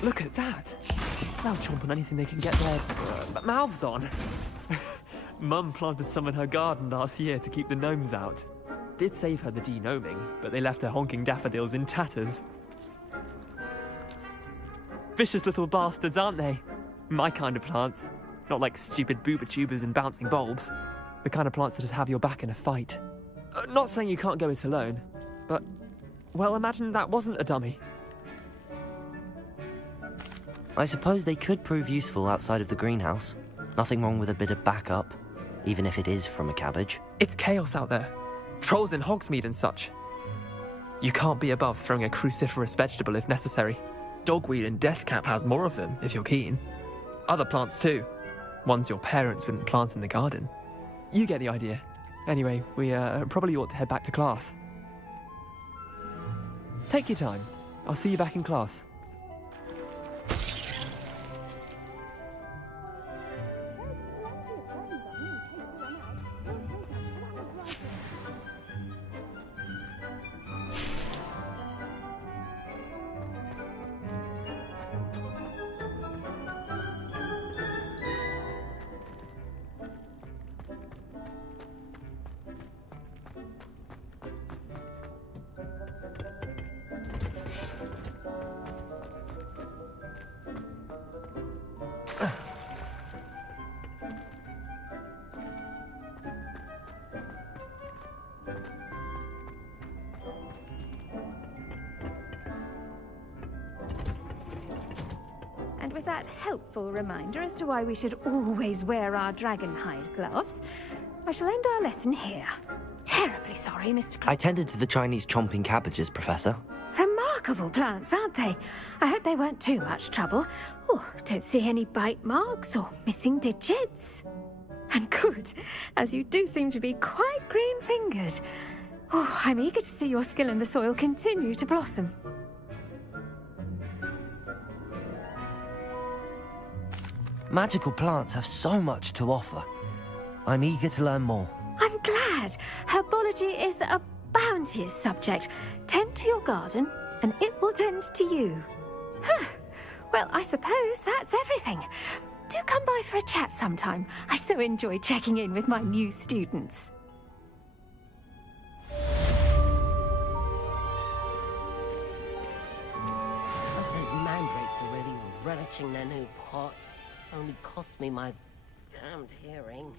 Look at that! They'll chomp on anything they can get their mouths on. Mum planted some in her garden last year to keep the gnomes out. Did save her the de-gnoming, but they left her honking daffodils in tatters. Vicious little bastards, aren't they? My kind of plants. Not like stupid booba tubers and bouncing bulbs. The kind of plants that'd have your back in a fight. Not saying you can't go it alone, but... well, imagine that wasn't a dummy. I suppose they could prove useful outside of the greenhouse. Nothing wrong with a bit of backup, even if it is from a cabbage. It's chaos out there. Trolls in Hogsmeade and such. You can't be above throwing a cruciferous vegetable if necessary. Dogweed and deathcap has more of them, if you're keen. Other plants too. Ones your parents wouldn't plant in the garden. You get the idea. Anyway, we probably ought to head back to class. Take your time. I'll see you back in class. And with that helpful reminder as to why we should always wear our dragonhide gloves, I shall end our lesson here. Terribly sorry, Mr. I tended to the Chinese chomping cabbages, Professor. Remarkable plants, aren't they? I hope they weren't too much trouble. Oh, don't see any bite marks or missing digits. And good, as you do seem to be quite green-fingered. Oh, I'm eager to see your skill in the soil continue to blossom. Magical plants have so much to offer. I'm eager to learn more. I'm glad. Herbology is a bounteous subject. Tend to your garden, and it will tend to you. Huh. Well, I suppose that's everything. Do come by for a chat sometime. I so enjoy checking in with my new students. Those mandrakes are really relishing their new pots. Only cost me my damned hearing.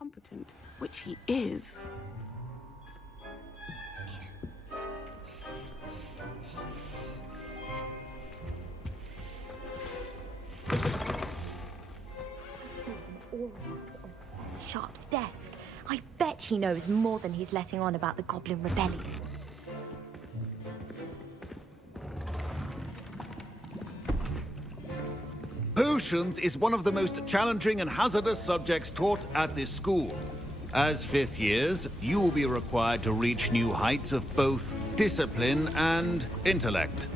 competent, which he is. Sharp's desk. I bet he knows more than he's letting on about the Goblin Rebellion. Potions is one of the most challenging and hazardous subjects taught at this school. As fifth years, you will be required to reach new heights of both discipline and intellect.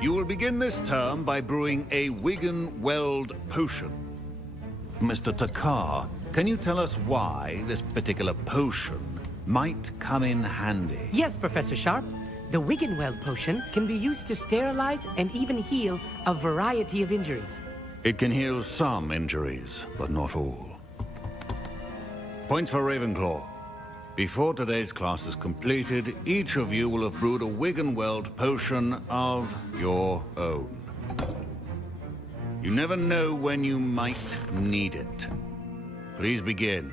You will begin this term by brewing a Wigan-Weld potion. Mr. Takar, can you tell us why this particular potion might come in handy? Yes, Professor Sharp. The Wigan-Weld potion can be used to sterilize and even heal a variety of injuries. It can heal some injuries, but not all. Points for Ravenclaw. Before today's class is completed, each of you will have brewed a Wigan-Weld potion of your own. You never know when you might need it. Please begin.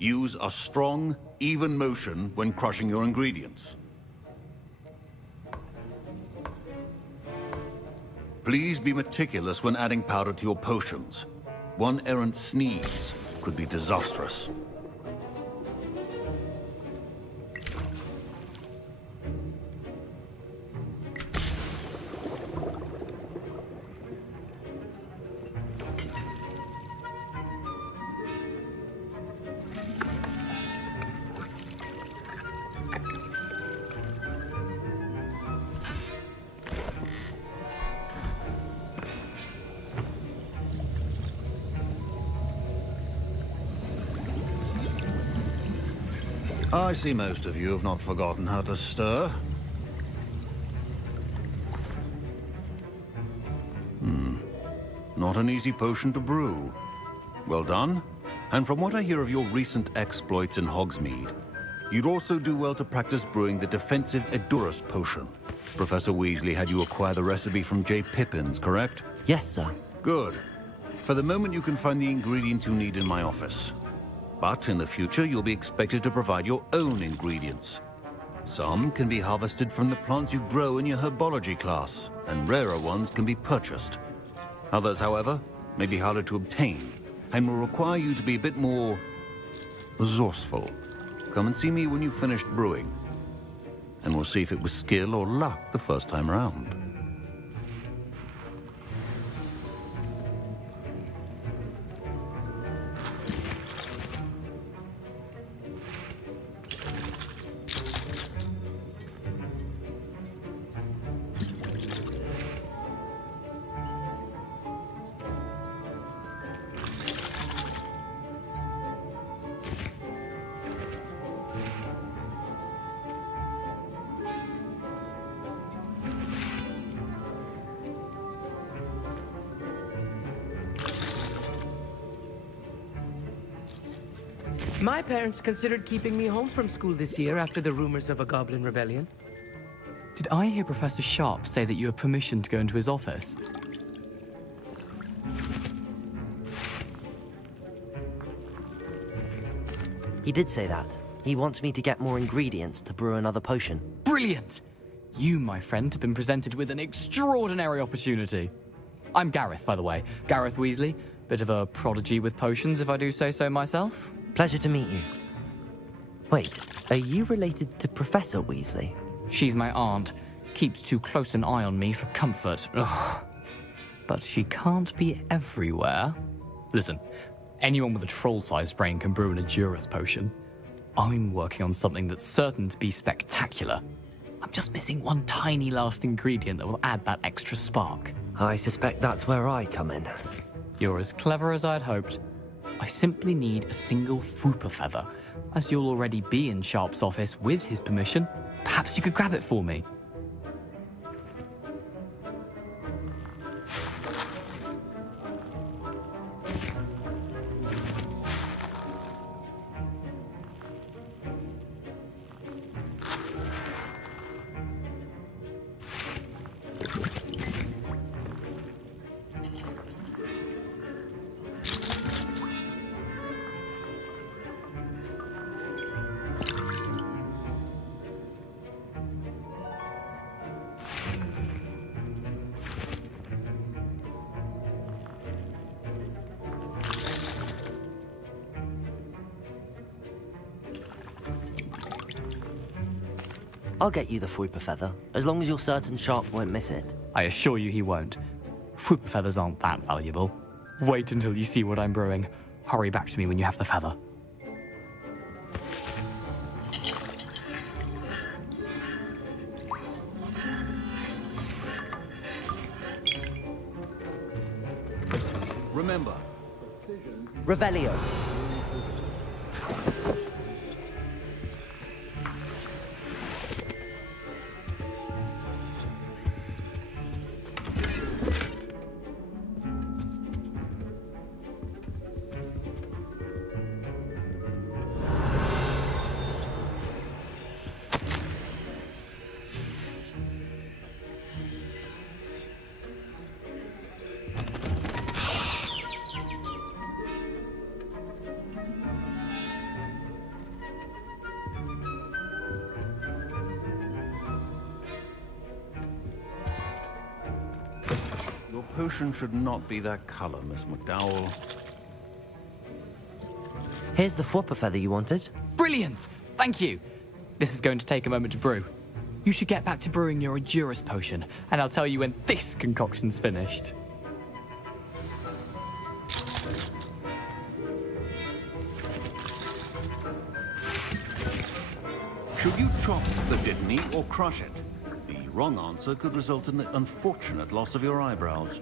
Use a strong, even motion when crushing your ingredients. Please be meticulous when adding powder to your potions. One errant sneeze could be disastrous. I see most of you have not forgotten how to stir. Not an easy potion to brew. Well done. And from what I hear of your recent exploits in Hogsmeade, you'd also do well to practice brewing the defensive Edurus potion. Professor Weasley had you acquire the recipe from J. Pippins, correct? Yes, sir. Good. For the moment, you can find the ingredients you need in my office. But in the future, you'll be expected to provide your own ingredients. Some can be harvested from the plants you grow in your herbology class, and rarer ones can be purchased. Others, however, may be harder to obtain, and will require you to be a bit more resourceful. Come and see me when you've finished brewing, and we'll see if it was skill or luck the first time around. My parents considered keeping me home from school this year after the rumors of a Goblin Rebellion. Did I hear Professor Sharp say that you have permission to go into his office? He did say that. He wants me to get more ingredients to brew another potion. Brilliant! You, my friend, have been presented with an extraordinary opportunity. I'm Gareth, by the way. Gareth Weasley. Bit of a prodigy with potions, if I do say so myself. Pleasure to meet you. Wait, are you related to Professor Weasley? She's my aunt. Keeps too close an eye on me for comfort. Ugh. But she can't be everywhere. Listen, anyone with a troll-sized brain can brew an Edurus potion. I'm working on something that's certain to be spectacular. I'm just missing one tiny last ingredient that will add that extra spark. I suspect that's where I come in. You're as clever as I'd hoped. I simply need a single Fwooper feather. As you'll already be in Sharp's office with his permission, perhaps you could grab it for me. I'll get you the Fuipa feather, as long as you're certain Sharp won't miss it. I assure you he won't. Fuipa feathers aren't that valuable. Wait until you see what I'm brewing. Hurry back to me when you have the feather. Remember, Revelio. your potion should not be that color, Miss McDowell. Here's the Fuipa feather you wanted. Brilliant! Thank you! This is going to take a moment to brew. You should get back to brewing your Edurus potion, and I'll tell you when this concoction's finished. Should you chop the Dittany or crush it? The wrong answer could result in the unfortunate loss of your eyebrows.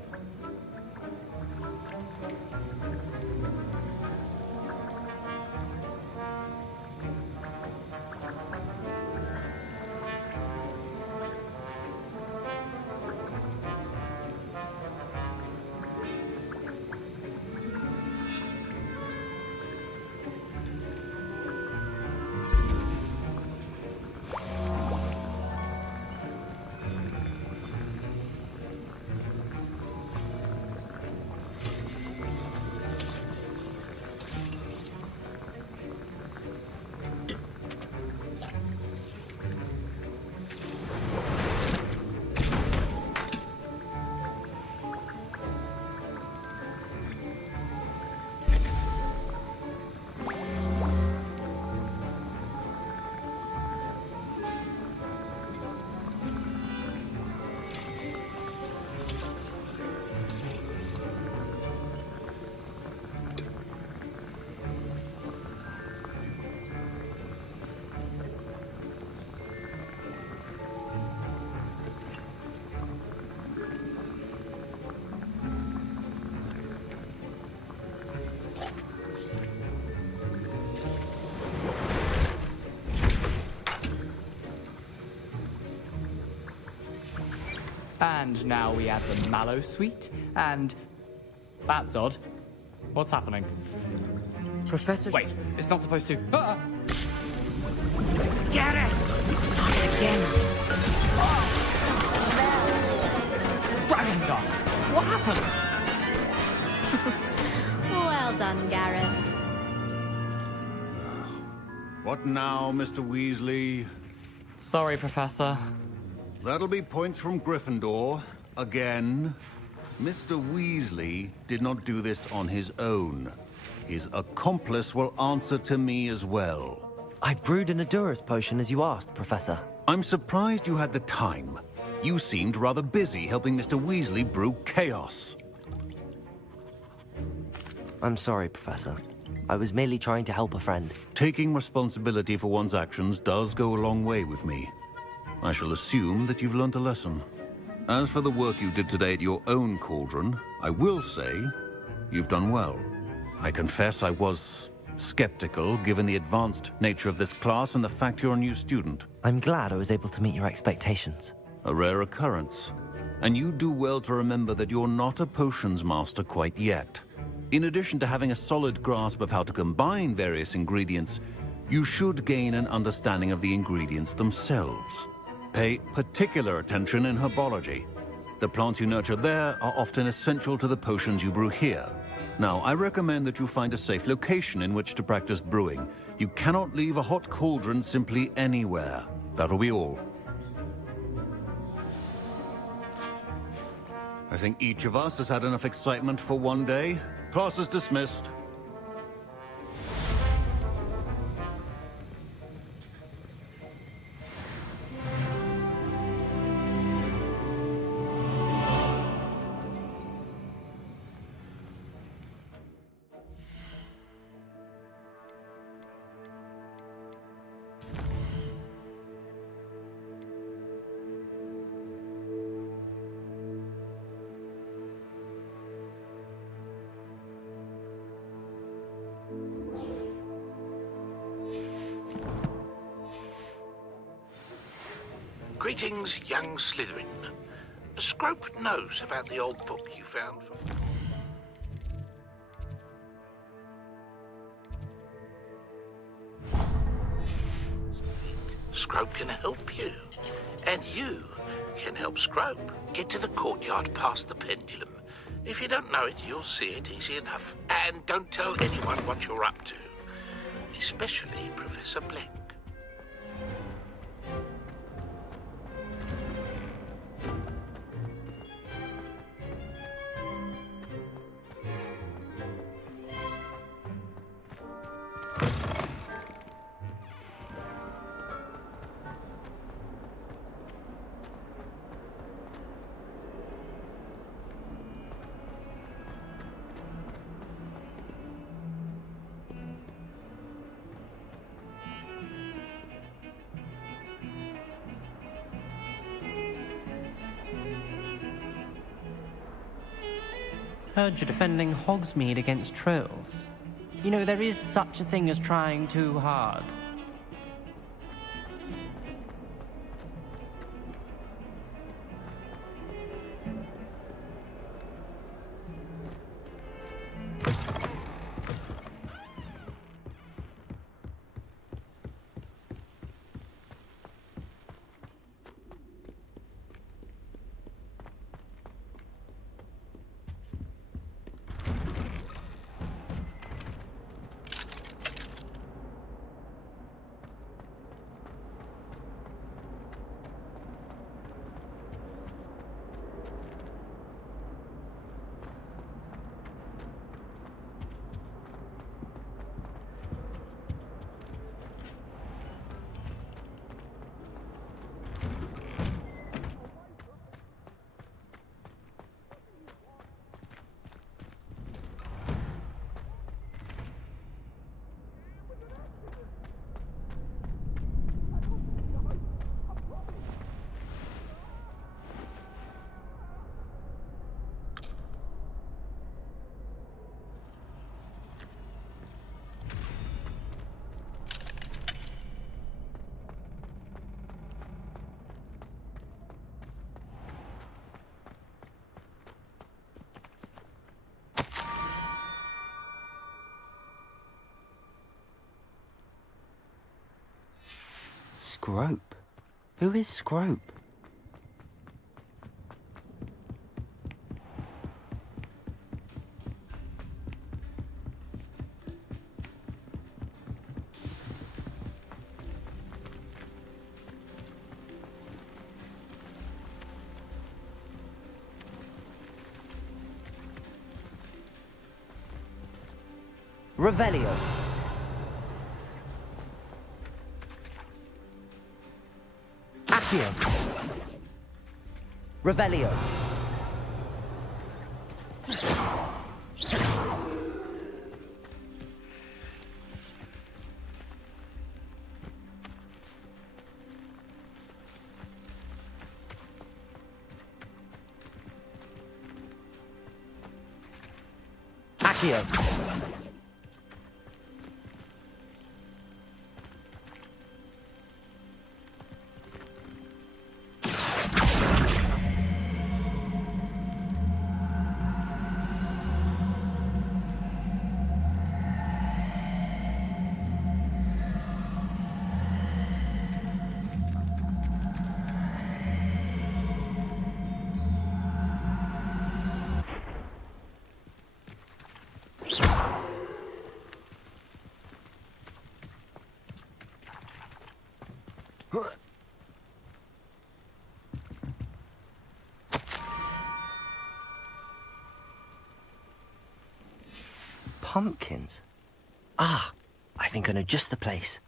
And now we add the mallow sweet, and... That's odd. What's happening? Professor... Wait, it's not supposed to... Ah! Get it! Again. Dragon Dog! What happened? Well done, Gareth. What now, Mr. Weasley? Sorry, Professor. That'll be points from Gryffindor. Again. Mr. Weasley did not do this on his own. His accomplice will answer to me as well. I brewed an Edurus potion as you asked, Professor. I'm surprised you had the time. You seemed rather busy helping Mr. Weasley brew chaos. I'm sorry, Professor. I was merely trying to help a friend. Taking responsibility for one's actions does go a long way with me. I shall assume that you've learnt a lesson. As for the work you did today at your own cauldron, I will say you've done well. I confess I was skeptical, given the advanced nature of this class and the fact you're a new student. I'm glad I was able to meet your expectations. A rare occurrence. And you do well to remember that you're not a potions master quite yet. In addition to having a solid grasp of how to combine various ingredients, you should gain an understanding of the ingredients themselves. Pay particular attention in herbology. The plants you nurture there are often essential to the potions you brew here. Now, I recommend that you find a safe location in which to practice brewing. You cannot leave a hot cauldron simply anywhere. That'll be all. I think each of us has had enough excitement for one day. Class is dismissed. Greetings, young Slytherin. Scrope knows about the old book you found from... Scrope can help you. And you can help Scrope. Get to the courtyard past the pendulum. If you don't know it, you'll see it easy enough. And don't tell anyone what you're up to. Especially Professor Black. Heard you're defending Hogsmeade against trolls. You know, there is such a thing as trying too hard. Scrope? Who is Scrope? Revelio. Accio. Revelio. Accio. Pumpkins? Ah, I think I know just the place.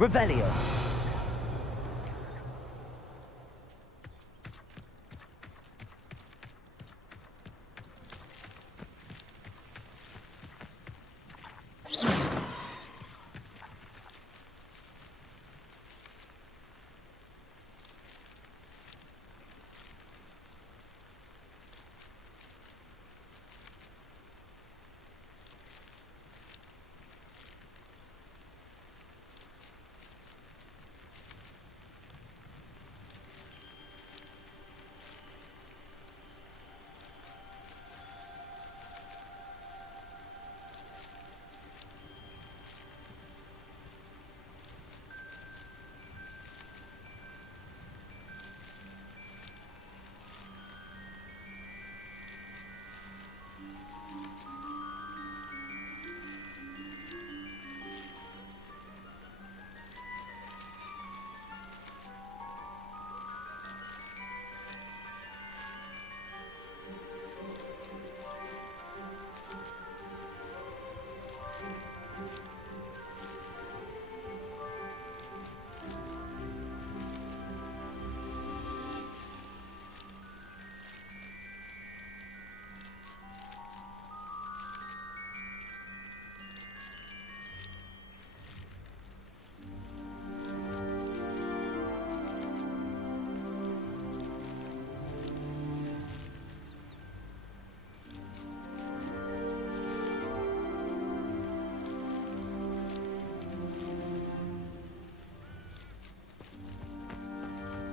Revelio.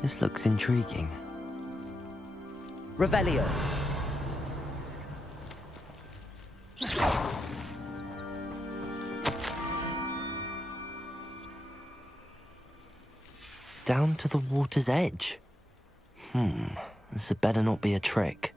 This looks intriguing. Revelio. Down to the water's edge. This had better not be a trick.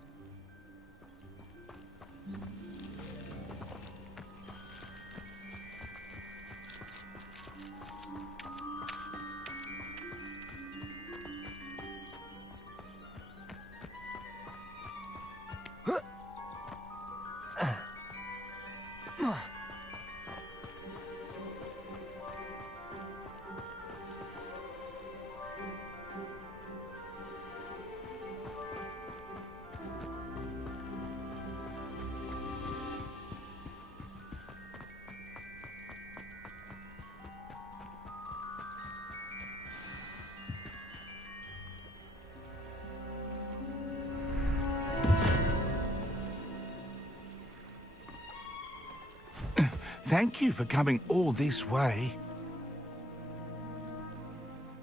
Thank you for coming all this way.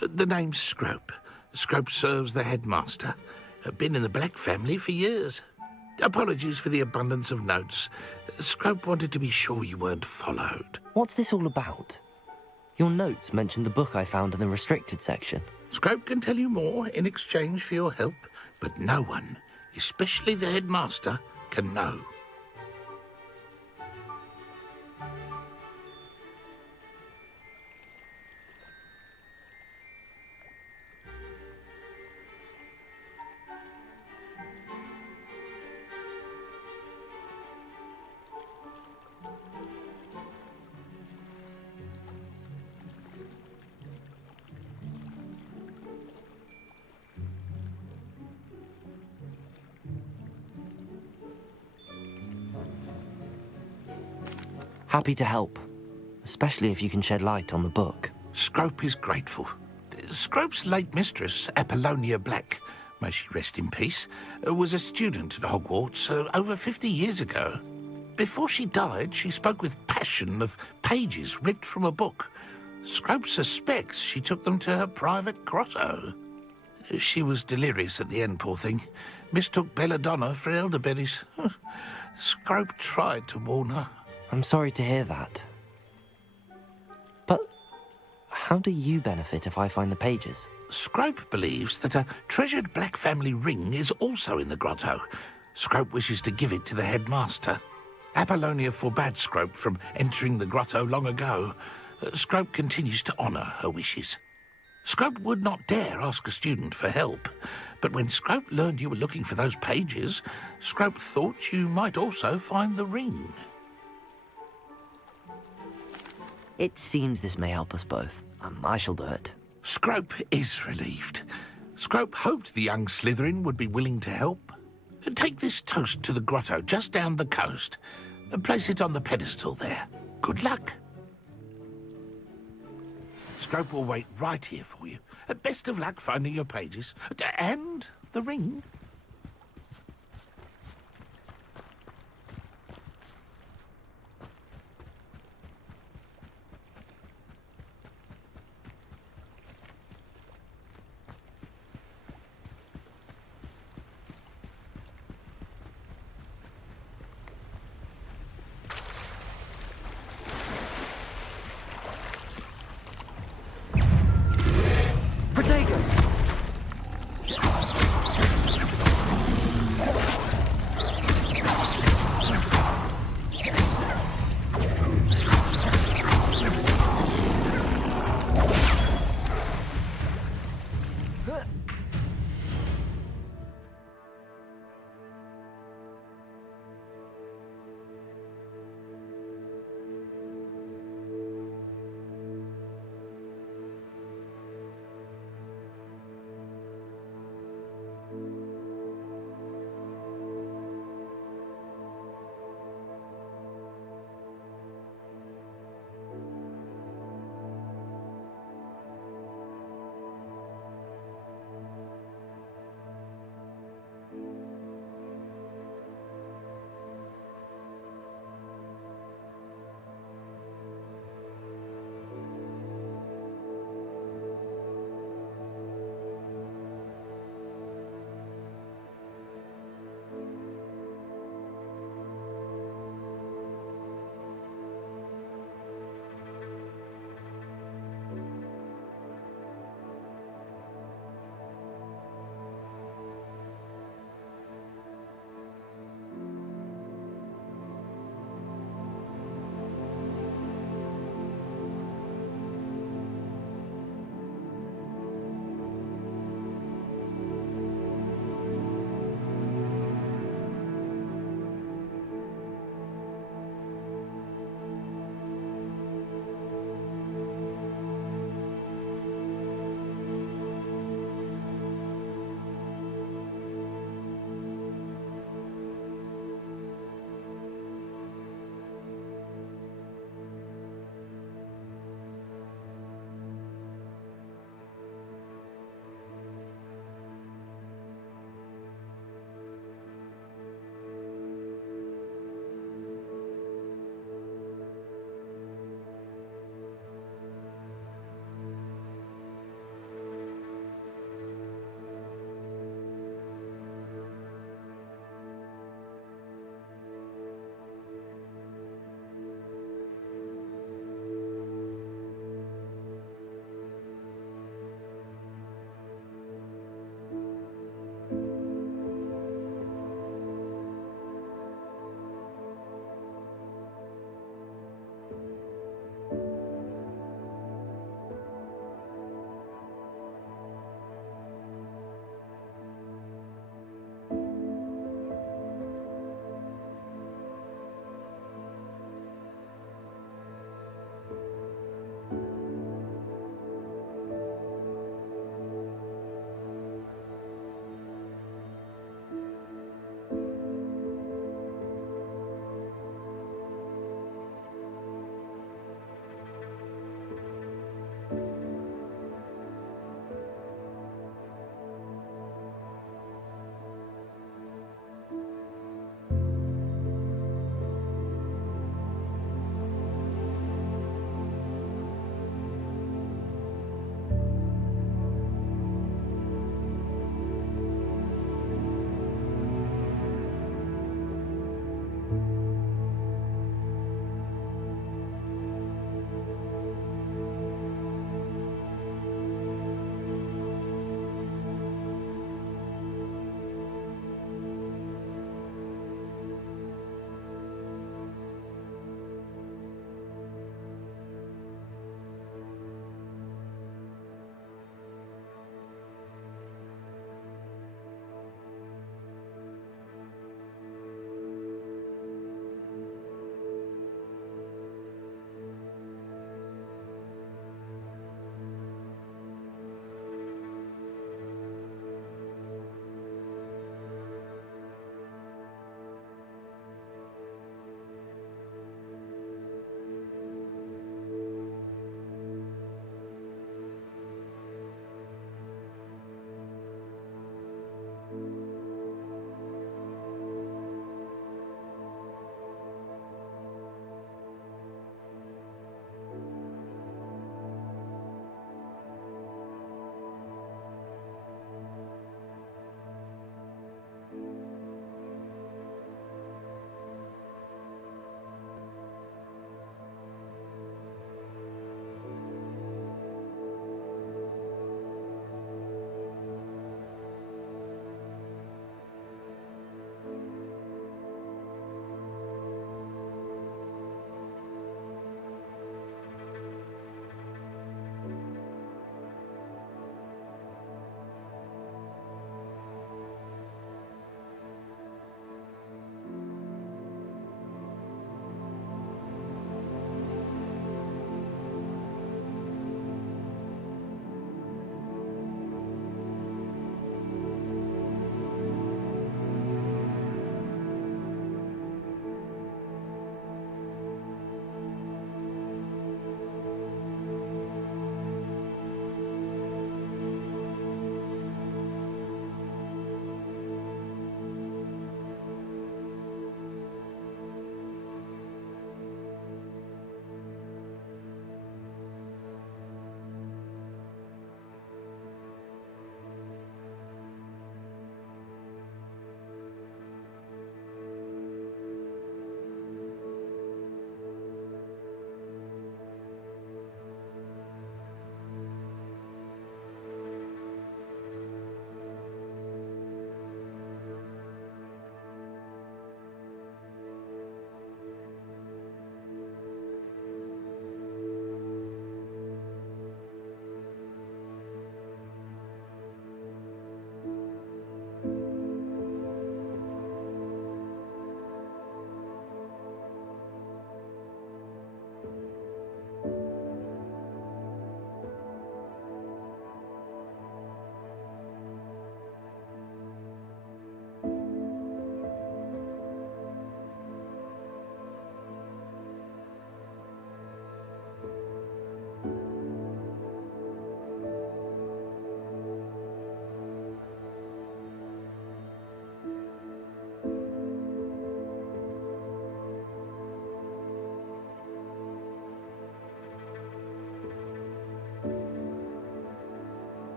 The name's Scrope. Scrope serves the headmaster. Been in the Black family for years. Apologies for the abundance of notes. Scrope wanted to be sure you weren't followed. What's this all about? Your notes mentioned the book I found in the restricted section. Scrope can tell you more in exchange for your help, but no one, especially the headmaster, can know. Happy to help, especially if you can shed light on the book. Scrope is grateful. Scrope's late mistress, Apollonia Black, may she rest in peace, was a student at Hogwarts over 50 years ago. Before she died, she spoke with passion of pages ripped from a book. Scrope suspects she took them to her private grotto. She was delirious at the end, poor thing. Mistook belladonna for elderberries. Scrope tried to warn her. I'm sorry to hear that. But how do you benefit if I find the pages? Scrope believes that a treasured black family ring is also in the grotto. Scrope wishes to give it to the headmaster. Apollonia forbade Scrope from entering the grotto long ago. Scrope continues to honour her wishes. Scrope would not dare ask a student for help, but when Scrope learned you were looking for those pages, Scrope thought you might also find the ring. It seems this may help us both. I shall do it. Scrope is relieved. Scrope hoped the young Slytherin would be willing to help. Take this toast to the grotto just down the coast and place it on the pedestal there. Good luck. Scrope will wait right here for you. Best of luck finding your pages. And the ring.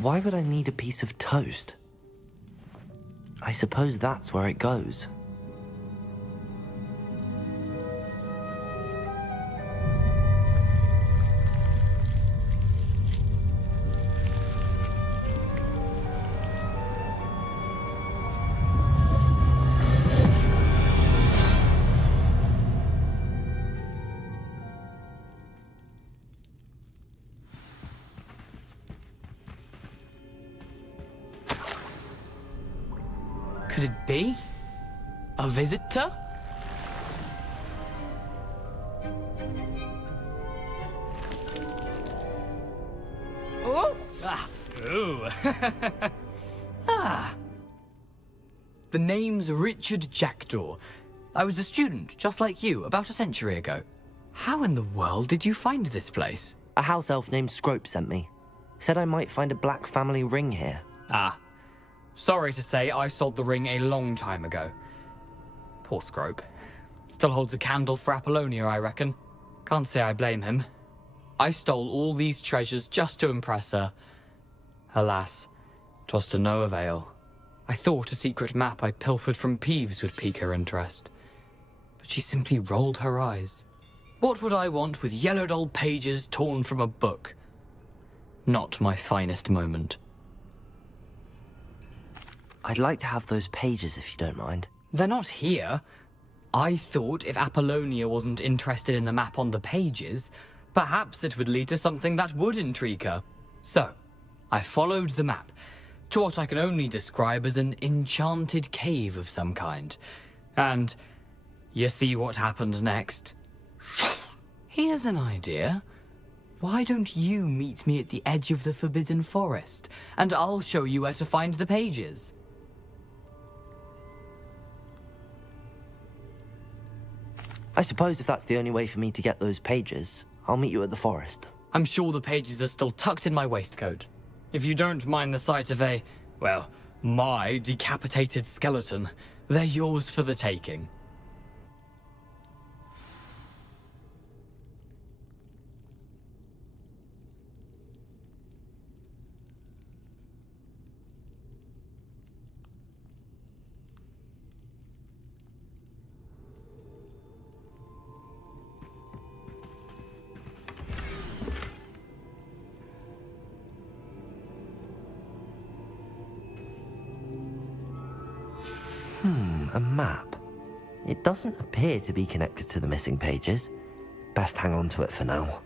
Why would I need a piece of toast? I suppose that's where it goes. Could it be? A visitor? Oh! Ah! Ooh! Ah! The name's Richard Jackdaw. I was a student, just like you, about a century ago. How in the world did you find this place? A house elf named Scrope sent me. Said I might find a black family ring here. Ah. Sorry to say, I sold the ring a long time ago. Poor Scrope. Still holds a candle for Apollonia, I reckon. Can't say I blame him. I stole all these treasures just to impress her. Alas, 'twas to no avail. I thought a secret map I pilfered from Peeves would pique her interest. But she simply rolled her eyes. What would I want with yellowed old pages torn from a book? Not my finest moment. I'd like to have those pages if you don't mind. They're not here. I thought if Apollonia wasn't interested in the map on the pages, perhaps it would lead to something that would intrigue her. So, I followed the map to what I can only describe as an enchanted cave of some kind. And you see what happened next? Here's an idea. Why don't you meet me at the edge of the Forbidden Forest, and I'll show you where to find the pages. I suppose if that's the only way for me to get those pages, I'll meet you at the forest. I'm sure the pages are still tucked in my waistcoat. If you don't mind the sight of a, well, my decapitated skeleton, they're yours for the taking. A map. It doesn't appear to be connected to the missing pages. Best hang on to it for now.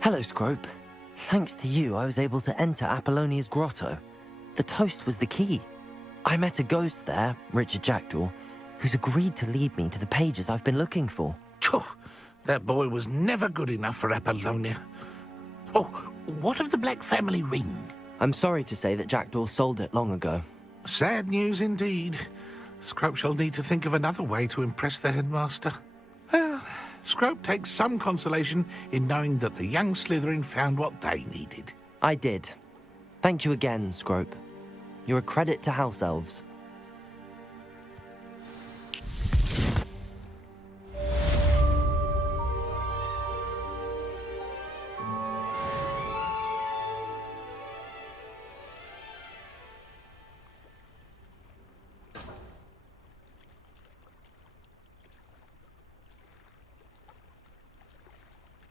Hello, Scrope. Thanks to you, I was able to enter Apollonia's grotto. The toast was the key. I met a ghost there, Richard Jackdaw, who's agreed to lead me to the pages I've been looking for. That boy was never good enough for Apollonia. Oh, what of the Black family ring? I'm sorry to say that Jackdaw sold it long ago. Sad news indeed. Scrope shall need to think of another way to impress the headmaster. Well, Scrope takes some consolation in knowing that the young Slytherin found what they needed. I did. Thank you again, Scrope. You're a credit to House Elves.